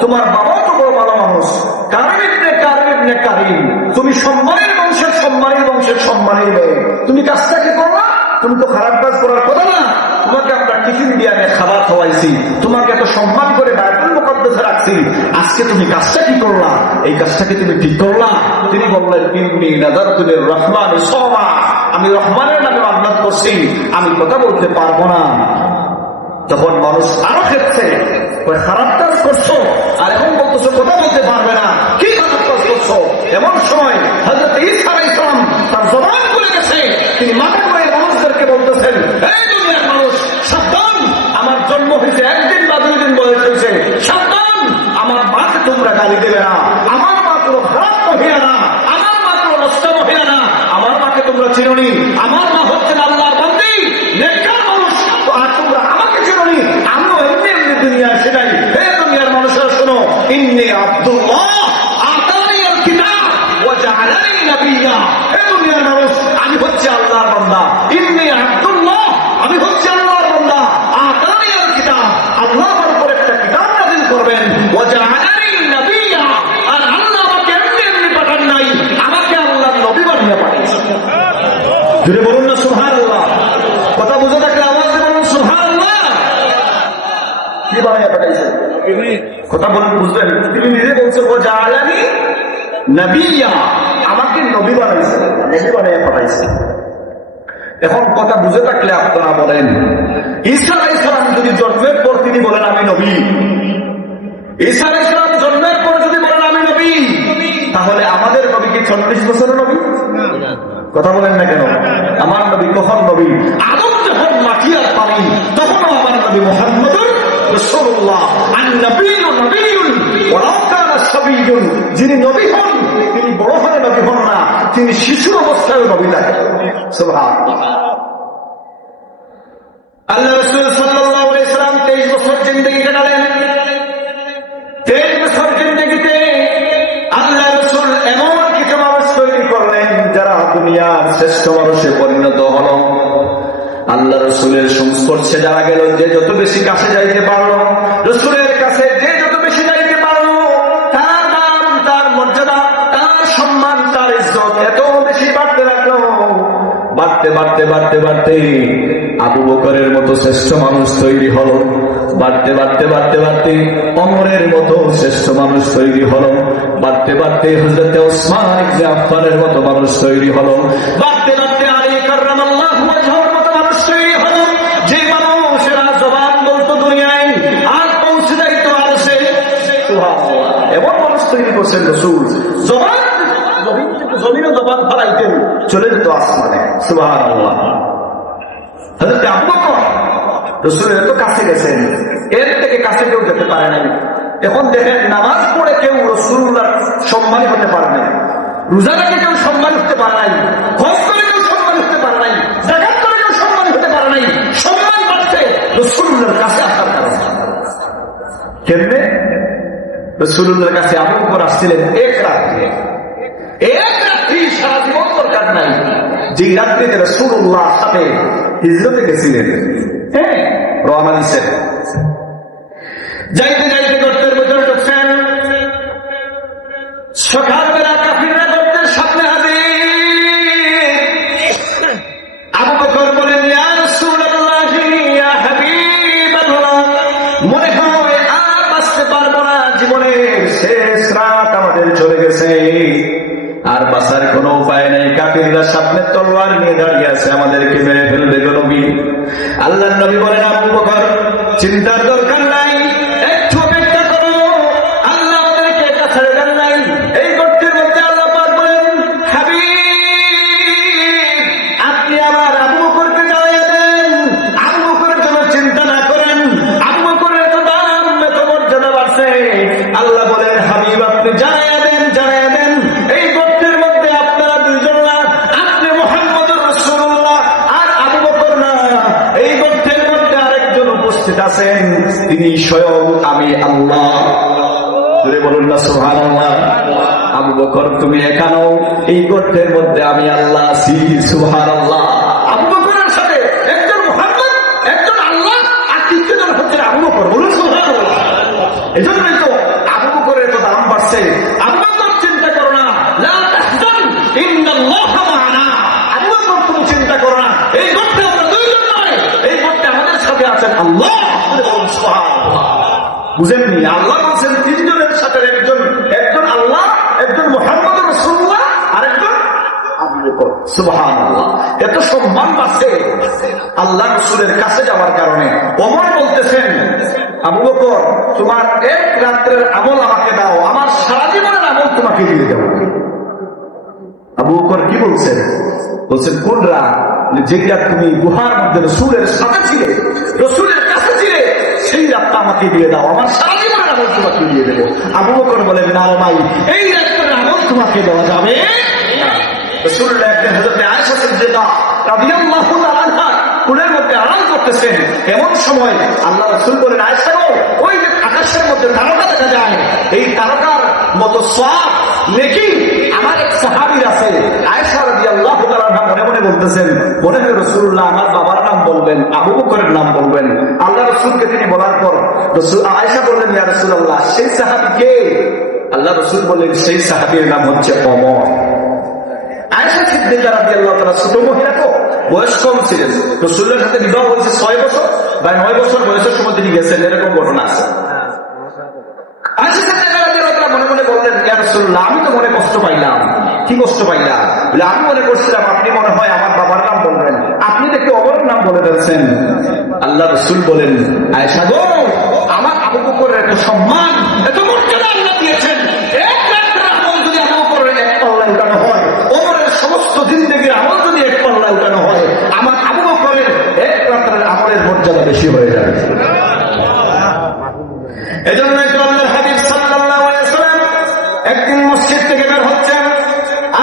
তোমার বাবাও তো বড় ভালো মানুষ, কারিম ইবনে কারিম, তুমি সম্মানের বংশের সম্মানের মেয়ে, তুমি কাজটা কি করলা? তুমি তো খারাপ কাজ করার কথা না। তোমাকে আমরা টিফিন দিয়ে আনে খাবার খাওয়াইছি, তোমাকে এত সম্মান করে বাইতুল মুকাদ্দাসে রাখছি, আজকে তুমি কাজটা কি করলা? এই কাজটাকে তুমি ঠিক করলা? তিনি বললেন, ইন্নী নাযারতু লিররহমানি সাওমা, আমি রহমানের নামে মান্নাত করছি, আমি কথা বলতে পারবো না। তখন মানুষ আরো খেপছে, খারাপ কাজ করছো আর এখন বলতেছো কথা বলতে পারবে না, কি খারাপ কাজ করছো? এমন সময় হযরত ঈসা আলাইহিস সালাম তার জবান খুলে গেছে, তিনি মাথা করে মানুষদেরকে বলতেছেন, এই দুনিয়ার মানুষ, সাবধান, আমার জন্ম হয়েছে 1 দিন বা 2 দিন বয়স হয়েছে, সাবধান, আমার মাকে তোমরা গালি দেবে না। আমার মা কোনো খারাপ মহিলা না, আমার মা কোনো নষ্ট মহিলা না, আমার মাকে তোমরা চিনোনি, আমার মা হচ্ছেন আল্লাহর বান্দী, নেককার মানুষ, আর তোমরা আমাকে চিনোনি, আমিও এমনি দুনিয়া সেটাই। বানাইয়া পাঠাইছেন। কথা বলেন, বুঝলেন? তিনি নিজে বলছে ও জাআলানি নবিয়্যা, আমাকে নবী বানাইছেন, নবী বানাইয়া পাঠাইছেন। এখন কথা বুঝে থাকলে আপনারা বলেন, ঈসা আলাইহিস সালাম যদি জন্মের পর তিনি বলেন আমি নবী, ঈসা আলাইহিস সালাম জন্মের পর যদি বলেন আমি নবী, তাহলে আমাদের নবী কি 40 বছরের নবী? কথা বলেন না কেন? আমার নবী কখন নবী? আদম যখন মাটি আর পানি, তখনও আমার নবী মুহাম্মদুর রাসূলুল্লাহ। আন-নবিয়্যু নবিয়্যুন ওয়ালাউ কানা সাবিয়্যুন, যিনি নবী হন তিনি বড় হলে নবী হন না, তিনি শিশু অবস্থায় নবী থাকেন। সুবহানাল্লাহ। আল্লাহ রাসূল সাল্লাল্লাহু আলাইহি সাল্লাম 23 বছর জিন্দেগি কাটালেন। 23 বছর জিন্দেগিতে আল্লাহ রাসূল এমন কিছু মানুষ তৈরি করলেন যারা দুনিয়ার শ্রেষ্ঠ মানুষে পরিণত হল। আল্লাহ রাসূলের সংস্পর্শে যারা গেল, যে যত বেশি কাছে যাইতে পারলো, রাসূলের কাছে যে যত বেশি যাইতে পারলো, তার নাম, তার মর্যাদা, তার সম্মান, তার ইজ্জত এত বেশি বাড়তে লাগলো। বাড়তে বাড়তে বাড়তে বাড়তে আবু বকরের মতো শ্রেষ্ঠ মানুষ তৈরি হলো। বাড়তে বাড়তে বাড়তে বাড়তে ওমরের মতো শ্রেষ্ঠ মানুষ তৈরি হলো। বাড়তে বাড়তে হযরত ওসমান ইবনে আফফানের মতো মানুষ তৈরি হলো। বাড়তে বাড়তে আলী কাররামাল্লাহু ওয়াজহুর মতো মানুষ তৈরি হলো। যে মানুষেরা জবান বলতো দুনিয়ায় আর পৌঁছে যাইতো আরশে। সুবহানাল্লাহ, এমন মানুষ তৈরি করছেন রাসূল। জবান জমিনে জবান ফলাইতেন, চলে যেত আসমানে। সুবহানাল্লাহ। হযরত আবু বকর রাসূলের এত কাছে গেছেন, এর থেকে কাছে কেউ যেতে পারে নাই। এখন দেখেন, নামাজ পড়ে কেউ রাসূলুল্লাহর সম্মানী হতে পারে নাই, রোজা রেখে কেউ সম্মানী হতে পারে নাই, হজ করে কেউ সম্মানী হতে পারে নাই, যাকাত করে কেউ সম্মানী হতে পারে নাই। সম্মান পাচ্ছে রাসূলুল্লাহর কাছে আসার কারণে। কেমনে? রাসূলুল্লাহর কাছে আবু বকর আসছিলেন এক রাত্রে, সারা জীবন দরকার নাই, যে রাত্রিতে রাসূলুল্লাহর সাথে হিজরতে গেছিলেন। হ্যাঁ, রওনা দিচ্ছেন, যাইতে যাইতে গর্তের ভিতরে ঢুকছেন। সকালবেলা কাফিররা গর্তের সামনে হাজির। আবু বকর বলেন, ইয়া রাসূলুল্লাহ, ইয়া হাবিবাল্লাহ, মনে হয় আর বাঁচতে পারবো না, জীবনের শেষ রাত আমাদের চলে গেছে, আর বাঁচার কোনো উপায় নেই। কাফিররা সামনে তলোয়ার নিয়ে দাঁড়িয়ে আছে, আমাদেরকে মেরে ফেলবে গো নবী। আল্লাহর নবী বলেন, আবু বকর চিন্তার দরকার নাই, একটু অপেক্ষা করো, আল্লাহ আমাদেরকে এটা ছেড়ে দেন নাই। এই গর্তের মধ্যে আল্লাহ পাক বলেন, হাবিব আপনি আমার আবু বকরকে জানিয়ে দেন, আবু বকরের জন্য চিন্তা না করেন, আবু বকরের এত দাম, এত মর্যাদা বাড়ছে। আল্লাহ বলেন, হাবিব আপনি জানিয়ে দেন, জানিয়ে দেন, এই গর্তের মধ্যে আপনারা দুইজন না, আপনি মুহাম্মদুর রাসূলুল্লাহ আর আবু বকর না, এই গর্তের মধ্যে আরেকজন উপস্থিত আছেন, তিনি স্বয়ং আমি আল্লাহ। বলুন না সুবহানাল্লাহ। আবু বকর তুমি এখানে, এই গর্তের মধ্যে আমি আল্লাহ আছি। সুবহানাল্লাহ। আবু বকরের সাথে একজন মুহাম্মদ, একজন আল্লাহ, আর তৃতীয়জন হচ্ছে আবু বকর। বলুন সুবহানাল্লাহ। এজন্যই তো আবু বকরের তো দাম বাড়ছে। আবু বকর চিন্তা করো না, লা তাহজান ইন্নাল্লাহা মা'ানা। আবু বকর তুমি চিন্তা করো না, এই গর্তে আমরা দুইজন নয়, এই গর্তে আমাদের সাথে আছেন আল্লাহ। বলুন সুবহানাল্লাহ। বুঝেননি? আল্লাহ বলছেন তিনজনের সাথে একজন, একজন আল্লাহ, একজন মুহাম্মদ রাসূলুল্লাহ, আরেকজন আবু বকর। সুবহানাল্লাহ। এত সম্মান পাচ্ছে আল্লাহ রাসূলের কাছে যাওয়ার কারণে। ওমর বলতেছেন, আবু বকর তোমার এক রাত্রের আমল আমাকে দাও, আমার সারা জীবনের আমল তোমাকে দিয়ে দেব। আবু বকর কি বলছেন? বলছেন, কোন রাত? যে রাত তুমি গুহার মধ্যে রাসূলের সাথে ছিলে, রাসূলের কাছে ছিলে, সেই রাতটা আমাকে দিয়ে দাও, আমার সারা জীবনের আমল তোমাকে দিয়ে দেবো। আবু বকর বলেন, না ভাই, এই রাতের আমল তোমাকে দেওয়া যাবে। রাসূলুল্লাহ একদিন হযরত আয়েশা সিদ্দিকা রাদিয়াল্লাহু তাআলা আনহা কুলের মধ্যে আরাম করতেছেন, এমন সময় আল্লাহ রাসূল বলেন, আয়েশা গো, ওই যে আকাশের মধ্যে তারকা দেখা যায়, এই তারকার মতো সওয়াব নেকি আমার এক সাহাবীর আছে। আয়েশা রাদিয়াল্লাহু তাআলা আনহা মনে মনে বলতেছেন, মনে হয় রাসূলুল্লাহ আমার বাবার নাম বলবেন, আবু বকরের নাম বলবেন। আল্লাহ রাসূলকে তিনি বলার পর আয়েশা বললেন, ইয়া রাসূলুল্লাহ, সেই সাহাবী কে? আল্লাহ রাসূল বললেন, সেই সাহাবীর নাম হচ্ছে ওমর। আয়েশা সিদ্দিকা রাদিয়াল্লাহু তাআলা ছোট মহিলা তো, বয়স কম ছিলেন, রাসূলের সাথে বিবাহ হয়েছে 6 বছর বা 9 বছর বয়সের সময় তিনি গেছেন, এরকম ঘটনা আছে। মনে মনে বললেন, ইয়া রাসূলুল্লাহ, আমি তো মনে কষ্ট পাইলাম। কি কষ্ট পাইলাম? বলে, আমি মনে করছিলাম আপনি মনে হয় আমার বাবার নাম বলবেন, আপনি দেখে অমরের নাম বলে ফেলছেন। আল্লাহ রাসূল বলেন, আয়েশা গো, আমার আবু বকরের এত সম্মান, এত মর্যাদা আল্লাহ দিয়েছেন, এক রাতের আমল যদি আবু বকরের এক পাল্লায় উঠানো হয়, ওমরের সমস্ত জিন্দেগির আমল যদি এক পাল্লায় উঠানো হয়, আমার আবু বকরের এক রাতের আমলের মর্যাদা বেশি হয়ে যাবে। এজন্য আল্লাহর হাবিব সাল্লাল্লাহু আলাইহি ওয়াসাল্লাম একদিন মসজিদ থেকে বের হচ্ছেন,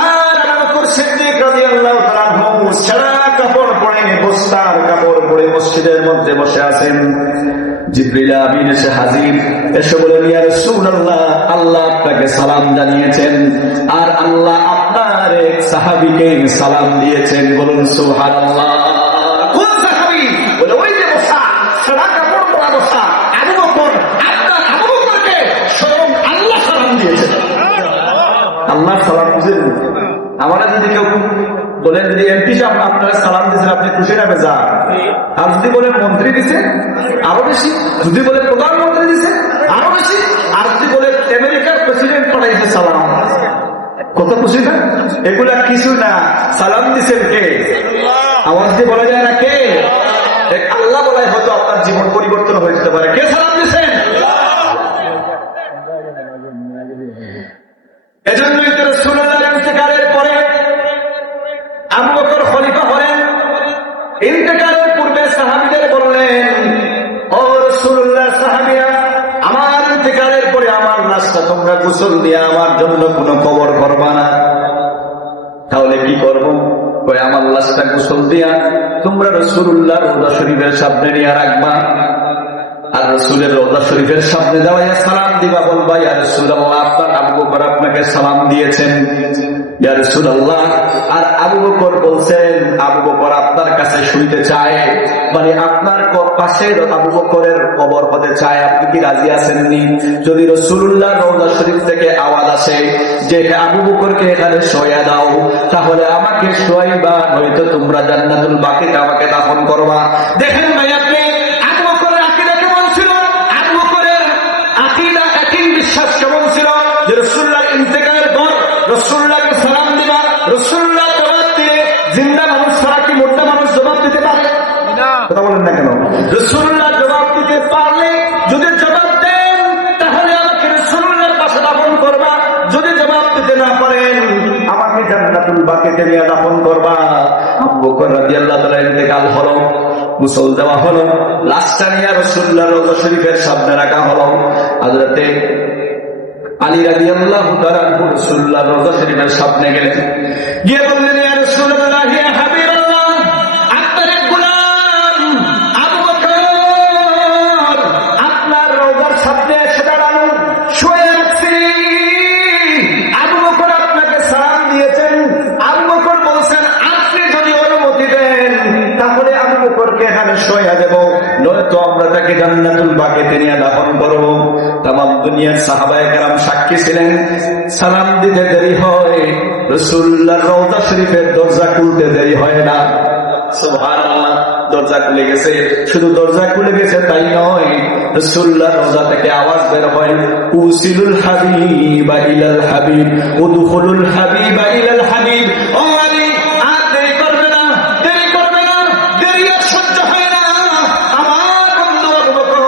আর আবু বকর সিদ্দিক রাদিয়াল্লাহু তাআলা আনহু সারা কাপড় পরে, বস্তার কাপড় পরে মসজিদের মধ্যে বসে আছেন। জিবরিল আমিন এসে হাজির, এসে বলেন, ইয়া রাসূলুল্লাহ, আল্লাহ আপনাকে সালাম জানিয়েছেন, আর আল্লাহ আপনার এক সাহাবীকে সালাম দিয়েছেন। বলুন সুবহানাল্লাহ। কোন সাহাবী? বলে, ওই যে বসা, সারা কাপড় পরা বসা আবু বকর, আপনার আবু বকরকে স্বয়ং আল্লাহ সালাম দিয়েছেন। আল্লাহ সালাম দিয়েছেন। আমরা যদি কেউ বলেন, যদি এমপি সাহেব আপনারা সালাম দিয়েছেন, আপনি খুশি না বেজা? আর যদি বলে মন্ত্রী দিছে, আরো বেশি। যদি বলে প্রধানমন্ত্রী দিছে, আরো বেশি। আর যদি বলে আমেরিকার প্রেসিডেন্ট পাঠাইছে সালাম, কত খুশি না? এগুলা কিছু না, সালাম দিচ্ছেন কে? আওয়াজ দিয়ে বলা যায় না কে? আল্লাহ বলাই হয়তো আপনার জীবন পরিবর্তন হয়ে যেতে পারে। কে সালাম দিচ্ছেন? এজন্যই তো রাসূলুল্লাহর ইন্তেকালের পরে আবু বকর খলিফা হলেন। ইন্তেকালের পূর্বে সাহাবীদের বললেন, ও রাসূলুল্লাহ, সাহাবীরা, আমার ইন্তেকালের পরে আমার লাশটা তোমরা গোসল দিয়ে আমার জন্য কোনো কবর করবা না। তাহলে কি করব? কই, আমার লাশটা গোসল দিয়া তোমরা রাসূলুল্লাহর রওজা শরীফের সামনে নিয়ে রাখবা, আর রাসূলের রওজা শরীফের সামনে দাঁড়াইয়া সালাম দিবা, বলবা, ইয়া রাসূলুল্লাহ, আপনার আবু বকর আপনাকে সালাম দিয়েছেন। ইয়া রাসূলুল্লাহ, আর আবু বকর বলছেন, আবু বকর আপনার কাছে শুনতে চায়, মানে আপনার পাশে আবু বকরের কবর হতে চায়, আপনি কি রাজি আছেননি? যদি রাসূলুল্লাহর রওজা শরীফ থেকে আওয়াজ আসে যে আবু বকরকে এখানে শোয়া দাও, তাহলে আমাকে শোয়াইবা, নয়তো তোমরা জান্নাতুল বাকিতে আমাকে দাফন করবা। দেখেন ভাই, আপনি আবু বকরের আকীদা কেমন ছিল? আবু বকরের আকীদা, একই বিশ্বাস কেমন ছিল যে রাসূলুল্লাহর ইন্তেকালের পর রাসূলুল্লাহকে সালাম দিবা, রাসূলুল্লাহ জবাব দিলে জিন্দা মানুষ ছাড়া কি মুর্দা মানুষ জবাব দিতে পারে? কথা বলেন না কেন? রাসূলুল্লাহ জবাব দিতে পারলে, যদি জবাব দেন তাহলে আমাকে রাসূলুল্লাহর পাশে দাফন করবা, যদি জবাব দিতে না পারেন আমাকে জান্নাতুল বাকিতে নিয়ে দাফন করবা। আবু বকর রাদিয়াল্লাহু তাআলা ইন্তেকাল হলো, গোসল দেওয়া হলো, লাশটা নিয়ে রাসূলুল্লাহর রওজা শরীফের সামনে রাখা হলো। হযরতে আলী রাদিয়াল্লাহু তাআলা রাসূলুল্লাহর রওজা শরীফের সামনে গেলেন, গিয়ে বললেন, ইয়া রাসূলুল্লাহ, ইয়া হাবিবাল্লাহ, আপনার এক গোলাম আবু বকর আপনার রওজার সামনে এসে দাঁড়ানো, শুয়ে আছি। আবু বকর আপনাকে সালাম দিয়েছেন। আবু বকর বলছেন, আপনি যদি অনুমতি দেন তাহলে আবু বকরকে এখানে শুয়ে দেব, নয়তো আমরা তাকে জান্নাতুল বাকিতে নিয়ে দাফন করব। তামাম দুনিয়ার সাহাবায়ে কেরাম সাক্ষী ছিলেন, সালাম দিতে দেরি হয়, রাসূলুল্লাহর রওজা শরীফের দরজা খুলতে দেরি হয় না। সুবহানাল্লাহ, দরজা খুলে গেছে। শুধু দরজা খুলে গেছে তাই নয়, রাসূলুল্লাহর রওজা থেকে আওয়াজ বের হয়, উসিলুল হাবিবা ইলাল হাবিব, উদখুলুল হাবিবা ইলাল হাবিব। ও আলী, আর দেরি করবে না, দেরি করবে না, দেরি আর সহ্য হয় না। আমার বন্ধু আবু বকর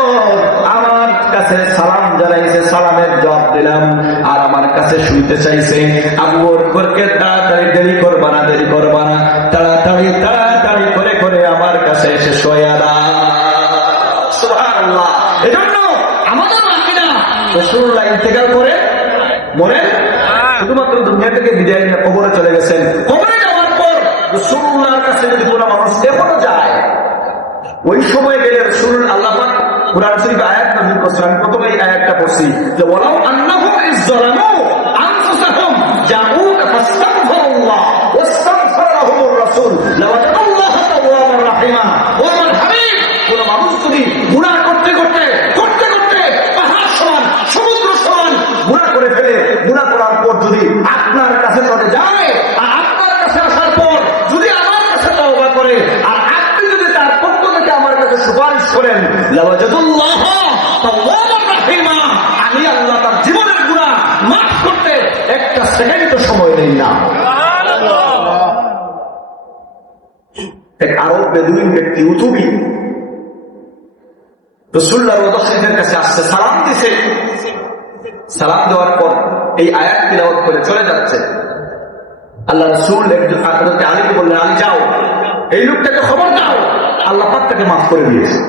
আমার কাছে সালাম জানাইছে, সালামের জবাব দিলাম, আর আমার কাছে শুনতে চাইছে। আবু বকরকে তাড়াতাড়ি, দেরি করবা না, দেরি করবা না, তাড়াতাড়ি তাড়াতাড়ি করে করে আমার কাছে এসে শোয়া দাও। সুবহানাল্লাহ। এজন্য আমাদের আকীদা, রাসূলুল্লাহ ইন্তেকাল করে মরে শুধুমাত্র দুনিয়া থেকে বিদায় নিয়ে কবরে চলে গেছেন। কবরে যাওয়ার পর রাসূলুল্লাহর কাছে যদি কোনো মানুষ এখনো যায়, ওই সময় গেলে রাসূল আল্লাহ পাক কুরআন শরীফে আয়াত নাযিল করেছেন। আমি প্রথমে এই আয়াতটা পড়ছি যে ওয়ালাউ আন্নাহুম ইযযালামু আনফুসাহুম জাউকা ফাস্তাগফিরুল্লাহ ওয়াস্তাগফারা লাহুমুর রাসূল লাওয়াজাদাল্লাহা তাওয়াবার রাহিমা। ও আমার হাবিব, কোন মানুষ যদি গুনাহ করতে করতে করতে করতে পাহাড় সমান, সমুদ্র সমান গুনাহ করে ফেলে, গুনাহ করার পর যদি আপনার কাছে চলে যায়, আর আপনার কাছে আসার পর যদি আমার কাছে তওবা করে, করেন লাওয়াজাদুল্লাহ তাওয়াবার রাহিমা, আমি আল্লাহ তার জীবনের গুনাহ মাফ করতে একটা সেকেন্ডও সময় নেই না। এক আরব বেদুইন ব্যক্তি উতুবি রাসূলুল্লাহ ওয়াসের কাছে আসছে, সালাম দিছে। সালাম দেওয়ার পর এই আয়াত তিলাওয়াত করে চলে যাচ্ছে। আল্লাহ রাসূল একজন হযরত আলীকে বললেন, আলী যাও, এই লোকটাকে খবর দাও, আল্লাহ পাক তাকে মাফ করে দিয়েছে।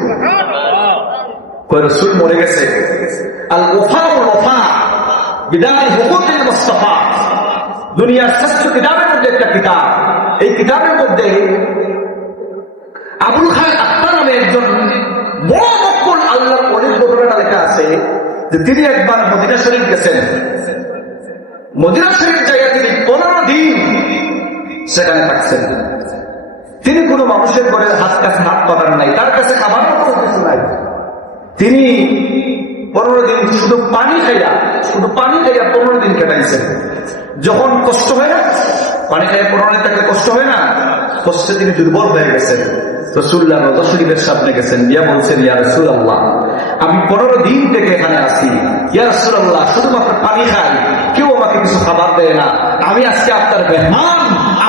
কয় রাসূল মরে গেছে। আল ওয়াফাউল ওয়াফা বিদাই হুকুকিল মুস্তাফা, দুনিয়ার শ্রেষ্ঠ কিতাবের মধ্যে একটা কিতাব। এই কিতাবের মধ্যে আবুল খায়ের আত্মা নামে একজন বড় মক্কুল আল্লাহর ওলির ঘটনাটা লেখা আছে যে তিনি একবার মদিনা শরীফ গেছেন। মদিনা শরীফ জায়গা তিনি 15 দিন সেখানে থাকছেন। তিনি কোনো মানুষের ঘরের কাছে হাত পাতান নাই, তার কাছে খাবার কিছু নাই। তিনি 15 দিন শুধু পানি খাইয়া 15 দিন কাটাইছেন। যখন কষ্ট হয় না, পানি খাইয়া 15 দিন থাকলে কষ্ট হয় না, কষ্টে তিনি দুর্বল হয়ে গেছেন। রাসূলুল্লাহ রওজা শরীফের সামনে গেছেন, গিয়া বলছেন, ইয়া রাসূলুল্লাহ, আমি 15 দিন থেকে এখানে আছি, ইয়া রাসূলুল্লাহ, শুধুমাত্র পানি খাই, কেউ আমাকে কিছু খাবার দেয় না, আমি আজকে আপনার মেহমান,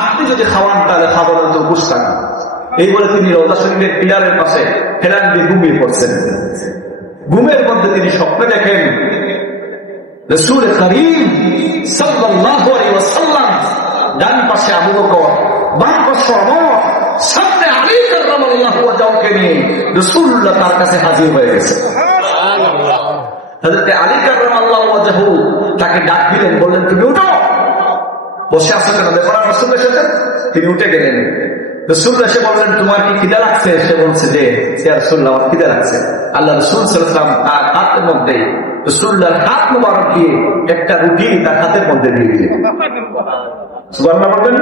আপনি যদি খাওয়ান তাহলে খাবার তো বুঝতাম। এই বলে তিনি রওজা শরীফের পিলারের পাশে হেলান দিয়ে ঘুমিয়ে পড়ছেন। ঘুমের মধ্যে তিনি স্বপ্নে দেখেন রাসূল করিম সাল্লাল্লাহু আলাইহি ওয়াসাল্লাম, ডান পাশে আবু বকর, বাম পাশে ওমর, সামনে আলী কাররামাল্লাহু ওয়াজহাকে নিয়ে রাসূলুল্লাহ তার কাছে হাজির হয়ে গেছে। সুবহানাল্লাহ। হযরত আলী কাররামাল্লাহু ওয়াজহু তাকে ডাক দিলেন, বললেন, তুমি উঠো। বসে আছেন কেন? দেখো না রাসূলের সাথে। তিনি উঠে গেলেন। রাসূল এসে বললেন, তোমার কি খিদা লাগছে? সে বলছে যে, ইয়া রাসূলুল্লাহ, আমার খিদা লাগছে। আল্লাহ রাসূল সাল্লাল্লাহু আলাইহি ওয়াসাল্লাম তার হাতের মধ্যে রাসূলুল্লাহর হাত মুবারক দিয়ে একটা রুটি তার হাতের মধ্যে দিয়ে দিলেন। সুবহানাল্লাহ বলবেন।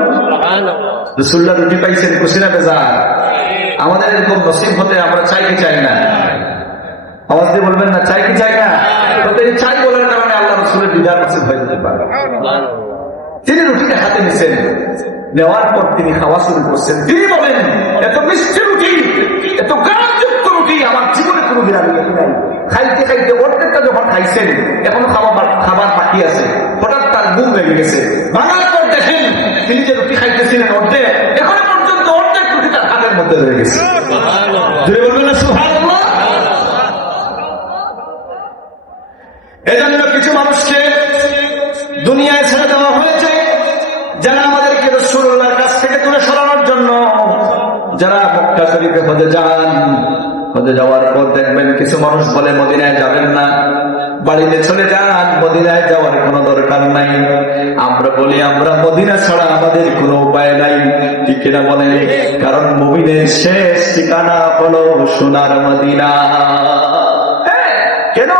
রাসূলুল্লাহ রুটি পাইছেন, খুশি না বেজার? আমাদের এরকম নসিব হতে আমরা চাই কি চাই না? আওয়াজ দিয়ে বলবেন না, চাই কি চাই না? তবে এই চাই বলার কারণে আল্লাহ রাসূলের দিদার নসিব হয়ে যেতে পারে। তিনি রুটিটা হাতে নিছেন, নেওয়ার পর তিনি খাওয়া শুরু করছেন। তিনি বলেন, এত মিষ্টি রুটি, এত গ্রামযুক্ত রুটি আমার জীবনে কোনো দিন আমি দেখি নাই। খাইতে খাইতে অর্ধেকটা যখন খাইছেন, এখনো খাবার বাকি আছে, হঠাৎ তার ঘুম লেগে গেছে। ভাঙার পর দেখেন তিনি যে রুটি খাইতেছিলেন অর্ধেক, এখনো পর্যন্ত অর্ধেক রুটি তার হাতের মধ্যে রয়ে গেছে। বলবেন না সুবহানাল্লাহ? এজন্য কিছু মানুষকে দুনিয়ায় ছেড়ে দেওয়া হয়েছে, যারা আমাদেরকে রাসূলুল্লাহর কাছ থেকে দূরে সরানোর জন্য। যারা মক্কা শরীফে হজে যান, হজে যাওয়ার পর দেখবেন কিছু মানুষ বলে মদিনায় যাবেন না, বাড়িতে চলে যান, মদিনায় যাওয়ার কোনো দরকার নাই। আমরা বলি, আমরা মদিনা ছাড়া আমাদের কোনো উপায় নাই, ঠিক কিনা বলে? কারণ মুমিনের শেষ ঠিকানা হলো সোনার মদিনা। কেন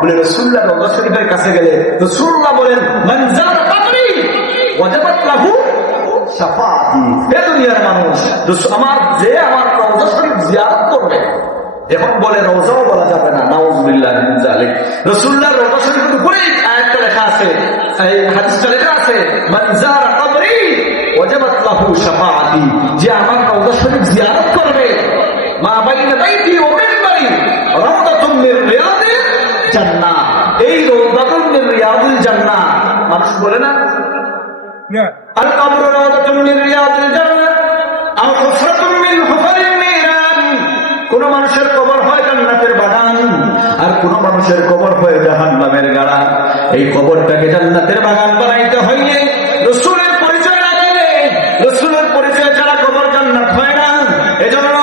বলে? রাসূলুল্লাহ রওজা শরীফের কাছে গেলে রাসূলুল্লাহ বলেন, মান যারা কবরি ওয়াজাবাত লাহু শাফাআতি। হে দুনিয়ার মানুষ, আমার রওজা শরীফ জিয়ারত করবে। এখন বলে রওজাও বলা যাবে না, নাউযুবিল্লাহি মিন যালিক। রাসূলুল্লাহর রওজা শরীফের উপরে আয়াতটা লেখা আছে, এই হাদিসটা লেখা আছে, মান যারা কবরি ওয়াজাবাত লাহু শাফাআতি, যে আমার রওজা শরীফ জিয়ারত করবে, মা বাইনা বাইতি ওয়া মিনবারি রাওদাতুম মিন রিয়াদিল জান্নাহ। এই রাওদাতুম মিন রিয়াদিল জান্নাহ মানুষ বলে না, আল কবর রাওদাতুম মিন রিয়াদিল জান্নাহ আও হুফরাতুম মিন হুফারিন নিরান। কোন মানুষের কবর হয় জান্নাতের বাগান, আর কোন মানুষের কবর হয় জাহান্নামের গাড়া। এই কবরটাকে জান্নাতের বাগান বানাইতে হইলে রাসূলের পরিচয় লাগাইলে, রাসূলের পরিচয় ছাড়া কবর জান্নাত হয় না। এজন্য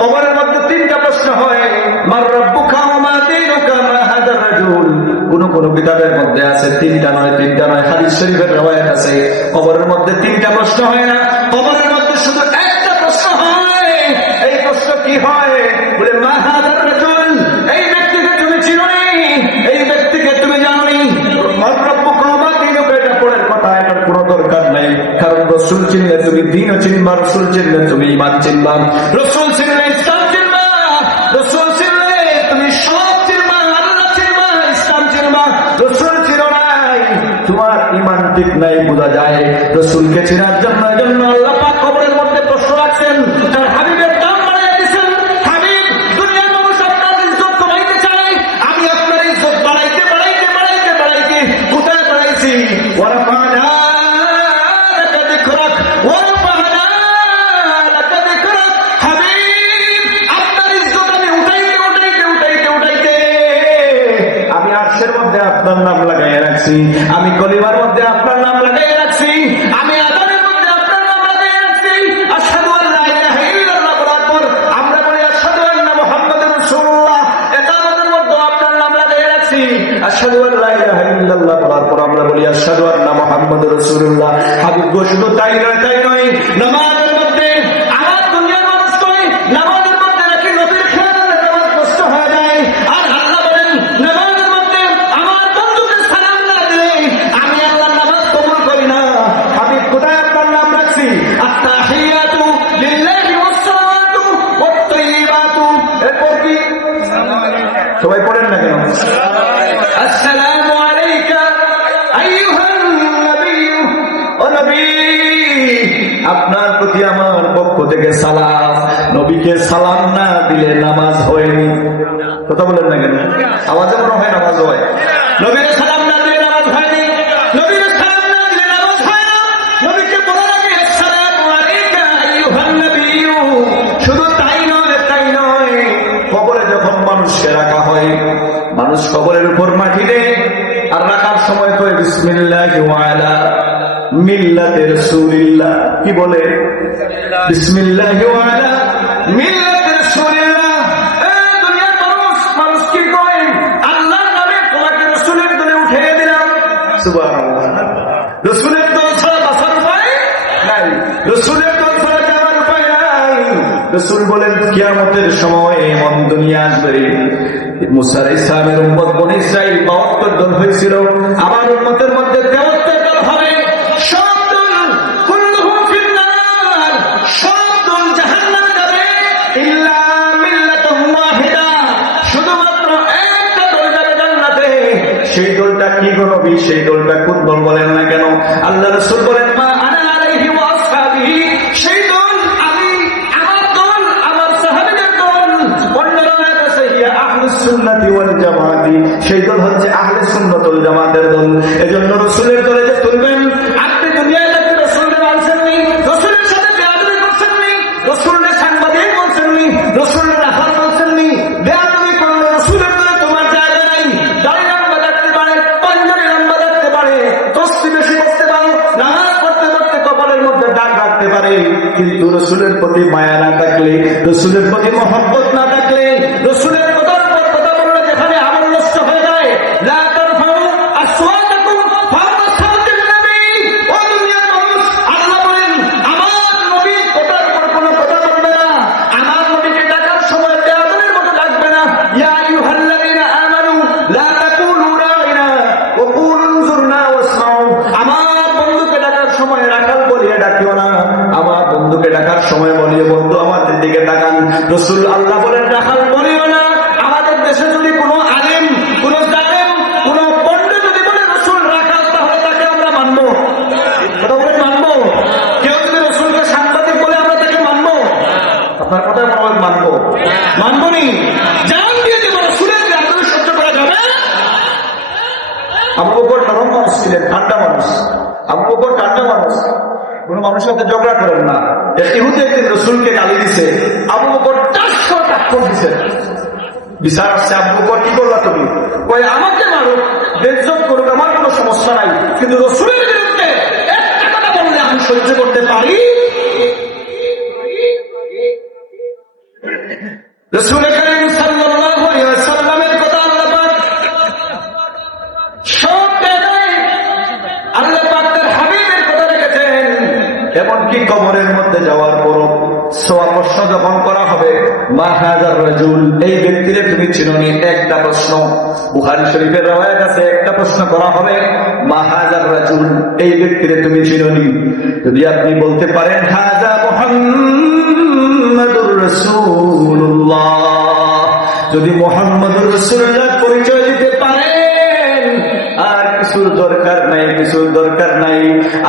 কবরের মধ্যে 3টা প্রশ্ন হয়, মার রাব্বুকা ওয়া মা দীনুকা মা হাদার রাজুল। কোন কিতাবের মধ্যে আছে 3টা নয়, হাদিস শরীফের রওয়ায়াত আছে কবরের মধ্যে 3টা প্রশ্ন হয় না, কবরের মধ্যে শুধু একটা প্রশ্ন হয়। এই প্রশ্ন কি হয়? বলে, মা হাদার রাজুল, এই ব্যক্তিকে তুমি চিনোনি, এই ব্যক্তিকে তুমি জানোনি। মার রাব্বুকা ওয়া মা দীনুকা, এটা পড়ার কথা, এটার কোনো দরকার নাই। কারণ রাসূল চিনলে তুমি দ্বীনও চিনবা, রাসূল চিনলে তুমি ঈমান চিনবা, রাসূল চিনলে ইসলাম চিনবা, রাসূল চিনলে তুমি সব চিনবা, আল্লাহ চিনবা, ইসলাম চিনবা। রাসূল চিনো নাই, তোমার ঈমান ঠিক নাই, বোঝা যায়। রাসূলকে চেনার জন্য আল্লাহ পাক কবরের মধ্যে প্রশ্ন রাখছেন, তার হাবিবের দাম বাড়াইয়া দিয়েছেন। হাবিব দুনিয়ার মানুষ ওয়ারফা'না লাকা যিকরাক ওয়ারফা'না লাকা যিকরাক। হাবিব, আপনার ইজ্জত আমি উঠাইতে আমি আরশের মধ্যে আপনার নাম লাগাইয়া রাখছি, আমি কলিমার মধ্যে আপনার নাম লাগাইয়া রাখছি, আমি আযানের মধ্যে আপনার নাম লাগাইয়া রাখছি। আশহাদু আল্লা ইলাহা ইল্লাল্লাহ বলার পর আমরা বলি আশহাদু আন্না মুহাম্মাদুর রাসূলুল্লাহ। ইকামতের মধ্যে আপনার নাম লাগাইয়া রাখছি, আশহাদু আল্লা ইলাহা ইল্লাল্লাহ বলার পর আমরা বলি আশহাদু আন্না মুহাম্মাদুর রাসূলুল্লাহ। হাবিব গো, শুধু তাই নয়, নামাজের মধ্যে আমার দুনিয়ার মানুষ কয় নামাজের মধ্যে নাকি নবীর খেয়ালে নামাজ নষ্ট হয়ে যায়, আর আল্লাহ বলেন নামাজের মধ্যে আমার বন্ধুকে সালাম না দিলে আমি আল্লাহ নামাজ কবুল করি না। হাবিব, কোথায় আপনার নাম রাখছি? আত-তাহিয়াতু লিল্লাহি ওয়াস-সালাওয়াতু ওয়াত-তাইয়্যিবাতু। এরপর কি সবাই পড়েন না কেন? আসসালামু আলাইকা আইয়ুহান নাবিয়্যু। ও নবী, আপনার প্রতি আমার পক্ষ থেকে সালাম। নবীকে সালাম না দিলে নামাজ হয়নি। কথা বলেন না কেন? আওয়াজে মনে হয় নামাজ হয়। নবীর সালাম না দিলে নামাজ হয়নি, নবীর সালাম না দিলে নামাজ হয় না। নবীকে বলা লাগে আসসালামু আলাইকা আইয়ুহান নাবিয়্যু। শুধু তাই নয়, কবরে যখন মানুষকে রাখা হয়, মানুষ কবরের উপর মাটি দেয়, আর রাখার সময় তো বিসমিল্লাহি ওয়া আলা মিল্লাতি রাসূলিল্লাহ। কি বলে? বিসমিল্লাহি ওয়া আলা মিল্লাতি রাসূলিল্লাহ। দুনিয়ার মানুষ কি কয়? আল্লাহর নামে তোমাকে রাসূলের দলে উঠিয়ে দিলাম। সুবহানাল্লাহ। রাসূলের দল ছাড়া বাঁচার উপায় নাই, রাসূলের দল ছাড়া যাওয়ার উপায় নাই। রাসূল বলেন কিয়ামতের সময় এমন দুনিয়া আসবে, মুসা আলাইহিস সালামের উম্মত বনী ইসরাঈল ৭২ দল হয়েছিল, আমার উম্মতের মধ্যে ৭৩ দল হবে। সব দল কুল্লুহুম ফিন্নার, সব দল জাহান্নামে যাবে, ইল্লা মিল্লাতুন ওয়াহিদা, শুধুমাত্র একটা দল যাবে জান্নাতে। সেই দলটা কি গো নবী? সেই দলটা কোন দল বলেন না কেন? আল্লাহ রাসূল বলেন মা আনা আলাইহি ওয়া আসহাবি। সেই দল আমি, আমার দল, আমার সাহাবীদের দল। অন্যরা কাছে ইয়া আহলুস সুন্নাতি ওয়াল জামাতি, সেই দল হচ্ছে আহলে সুন্নাত ওয়াল জামাতের দল। এজন্য রাসূলের দলে যে তুলবেন, আপনি দুনিয়ায় থাকতে রাসূলকে মানছেননি, রাসূলের সাথে বেয়াদবি করছেননি, রাসূলের সাংবাদিক বলছেননি, রাসূলের রাখাল বলছেননি, বেয়াদবি করলে রাসূলের দলে তোমার জায়গা নাই। দাড়ি লম্বা থাকতে পারে, পাঞ্জাবি লম্বা থাকতে পারে, তসবিহ বেশি করতে পারো, নামাজ পড়তে পড়তে কপালের মধ্যে দাগ রাখতে পারে, কিন্তু রাসূলের প্রতি মায়া না থাকলে, রাসূলের প্রতি মহব্বত না থাকলে, রাসূলের কথার পর কথা বললে যেখানে আমল নষ্ট হয়ে যায়, লা তারফাউ আসওয়াতাকুম ফাওকা সাওতিন নবী। ও দুনিয়ার মানুষ, আল্লাহ বলেন আমার নবী কথার পর কোনো কথা বলবে না, আমার নবীকে ডাকার সময় বেয়াদবির মতো ডাকবে না। ইয়া আইয়ুহাল্লাযীনা আমানু লা তাকুলু রাইনা ওয়া কুলু উনজুরনা ওয়াসমাউ। আমার বন্ধুকে ডাকার সময় রাখাল বলিয়ে ডাকিও না, আমার বন্ধুকে ডাকার সময় বলিয়ে বন্ধু আমাদের দিকে তাকান। রাসূল আল্লাহ বলেন রাখাল বলিও না। আমাদের দেশে যদি কোনো আলেম, কোনো জালেম, কোনো পণ্ডিত যদি বলে রাসূল রাখাল, তাহলে তাকে আমরা মানবো। কথা বলে মানবো? কেউ যদি রাসূলকে সাংবাদিক বলে আমরা তাকে মানবো? আপনার কথা বলেন মানবো? মানবো নি? জান দিয়ে দেবো। রাসূলের বেয়াদবি সহ্য করা যাবে? আবু বকর নরম মানুষ ছিলেন, ঠান্ডা মানুষ। আবু বকর ঠান্ডা মানুষ, কোন মানুষের সাথে ঝগড়া করেন না। ইহুদি একদিন রাসূলকে গালি দিছে, আবু বকর ৪০০ টাক্কর দিছে। বিচার আসছে, আবু বকর কি করলা তুমি? কয় আমাকে মারো, বেজ্জত করুক, আমার কোনো সমস্যা নাই, কিন্তু রাসূলের বিরুদ্ধে একটা কথা বললে আমি সহ্য করতে পারি। রাসূল কারীম সাল্লাল্লাহু আলাইহি ওয়াসাল্লামের কথা আল্লাহ পাক সব জায়গায়, আল্লাহ পাক তার হাবিবের কথা রেখেছেন। এমনকি কবরের মধ্যে যাওয়ার পর সওয়াল প্রশ্ন যখন করা হবে, মা হাযার রাজুল, এই ব্যক্তিরে তুমি চিনোনি? একটা প্রশ্ন। বুখারী শরীফের রওয়ায়াত আছে, একটা প্রশ্ন করা হবে, মা হাযার রাজুল, এই ব্যক্তিরে তুমি চিনোনি? যদি আপনি বলতে পারেন হাযা মুহাম্মাদুর রাসূলুল্লাহ, যদি মুহাম্মাদুর রাসূলুল্লাহ পরিচয় দিতে পারেন, আর কিছুর দরকার নাই, কিছুর দরকার নাই।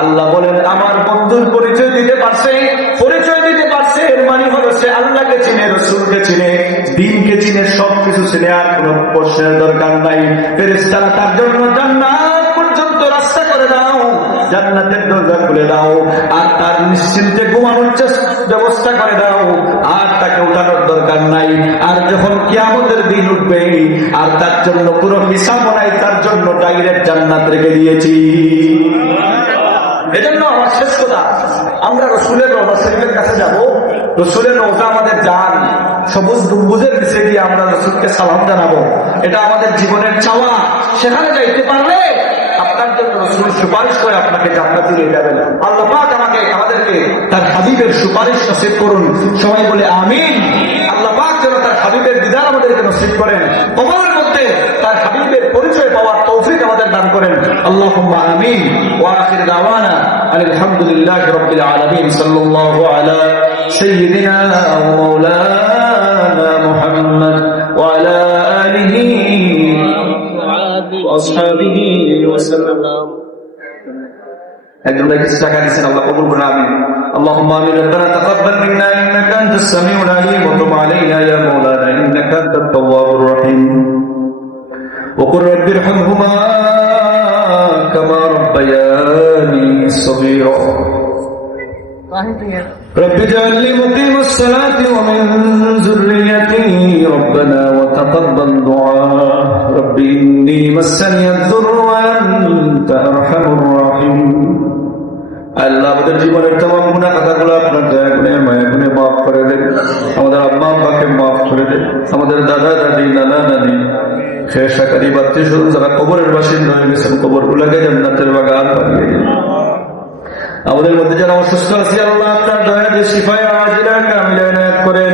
আল্লাহ বলেন আমার বন্ধুর পরিচয় দিতে পারছে, পরিচয় দিতে পারছে, এর মানে হলো সে আল্লাহকে চিনে, রাসূলকে চিনে, দ্বীনকে চিনে, সবকিছু চিনে, আর কোনো প্রশ্নের দরকার নাই। ফেরেশতারা তার জন্য জান্নাত পর্যন্ত রাস্তা করে দাও, জান্নাতের দরজা খুলে দাও, আর তার নিশ্চিন্তে ঘুমানোর ব্যবস্থা করে দাও, আর তাকে উঠানোর দরকার নাই। আর যখন কিয়ামতের দিন উঠবে আর তার জন্য পুরো হিসাব নাই, তার জন্য ডাইরেক্ট জান্নাত রেখে দিয়েছি। এজন্য আমার শেষ কথা, আমরা রসুলের রওজা শরীফের কাছে যাব, রসুলের রওজা আমাদের জান, সবুজ গম্বুজের নিচে গিয়ে আমরা রসুলকে সালাম জানাবো, এটা আমাদের জীবনের চাওয়া। সেখানে যাইতে পারলে আপনার জন্য রসুল সুপারিশ করে আপনাকে জান্নাতে নিয়ে যাবেন। আল্লাহ পাক আমাদেরকে তার হাবিবের সুপারিশ নসিব করুন, সবাই বলে আমিন। আল্লাহ পাক যেন তার হাবিবের দিদার আমাদেরকে নসিব করেন, কবরের মধ্যে তার হাবিবের পরিচয় পাওয়ার তৌফিক আমাদের দান করেন। আল্লাহুম্মা আমিন। ওয়া আখির দাওয়ানা আলহামদুলিল্লাহি রাব্বিল আলামিন। সাল্লাল্লাহু আলা সাইয়্যিদিনা ওয়া মাওলানা মুহাম্মদ ওয়া আলা আলিহি ওয়া আসহাবিহি ওয়া সাল্লাম। একজন কিছু টাকা দিচ্ছেন, আল্লাহ কবুল করুন, আমিন। اللهم آمين. ربنا تقبل منا إنك أنت السميع العليم وتب علينا يا مولانا إنك أنت التواب الرحيم وقل رب ارحمهما كما ربياني صغيرا رب اجعلني مقيم الصلاة ومن ذريتي ربنا وتقبل دعاء رب إني مسني الضر وأنت أرحم الراحمين। আল্লাহ আমাদের জীবনের তমাম গুনাহ কথাগুলো আপনার দয়া করে মায়া করে মাফ করে দেন, আমাদের আম্মা আব্বাকে মাফ করে দেন, আমাদের দাদা দাদি নানা নানি খেয়ে সাকারি বাত্তি শুধু যারা কবরের বাসিন্দা হয়ে গেছেন কবরগুলোকে জান্নাতের বাগান বানিয়ে দেন। আমাদের মধ্যে যারা অসুস্থ আছে আল্লাহ আপনার দয়া দিয়ে শিফায়ে আজিলা কামিলা ইনায়াত করেন।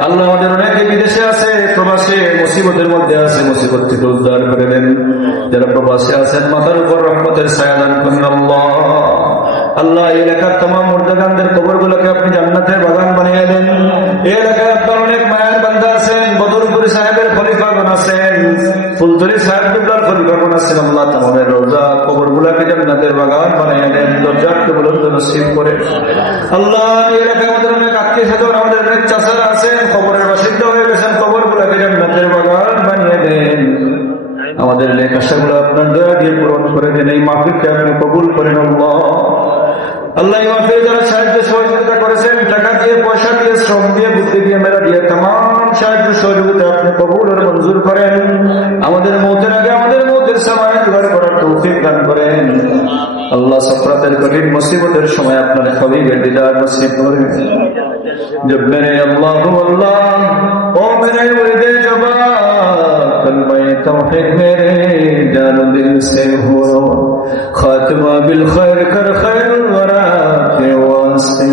আল্লাহ আমাদের অনেকে বিদেশে আছে, প্রবাসে মুসিবতের মধ্যে আছে, মুসিবত থেকে উদ্ধার করে দেন। যারা প্রবাসে আছেন মাথার উপর রহমতের ছায়া দান করেন। আল্লাহ এই এলাকার তমাম মুর্দাগানদের কবরগুলোকে আপনি জান্নাতের বাগান বানিয়ে দেন। এই এলাকায় আপনার অনেক মায়ের বান্দা আছেন, বদরপুরি সাহেবের খলিফাগণ আছেন, ফুলতলি সাহেব কিবলার খলিফাগণ আছেন। আল্লাহ তাআলার রওজা কবরগুলোকে জান্নাতের বাগান বানিয়ে দেন, দরজাকে বুলন্দ নসিব করে। আল্লাহ এই এলাকায় আমাদের অনেক আত্মীয়-স্বজন, আমাদের অনেক চাচারা আছেন, কবরের বাসিন্দা হয়ে গেছেন, কবরগুলোকে জান্নাতের বাগান বানিয়ে দেন। আমাদের নেক আশাগুলো আপনার দয়া দিয়ে পূরণ করে দেন। এই মাহফিলকে আপনি কবুল করেন। আল্লাহ এই মাহফিলে যারা সাহায্য সহযোগিতা করেছেন, টাকা দিয়ে, পয়সা দিয়ে, শ্রম দিয়ে, বুদ্ধি দিয়ে, মেলা দিয়ে, तमाम সাহায্য সহযোগিতা আপনি কবুল আর মঞ্জুর করেন। আমাদের মওতের আগে আমাদের মওতের সময় দুআ করার তৌফিক দান করেন। আল্লাহ সাকরাতের কঠিন মুসিবতের সময় আপনার হাবিবের দিদার নসিব করেন। जब मेरे अल्लाह ओ मेरे मुर्दे जबा कलमा तौहीद मेरे जान दिल से हो खातिमा बिल खैर कर खैर वरा के वास्ते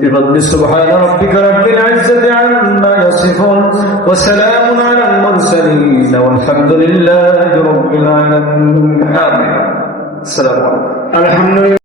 بفضل سبحان ربك رب العزة عما يصفون وسلام على المرسلين والحمد لله رب العالمين. آمين. السلام عليكم. الحمد لله.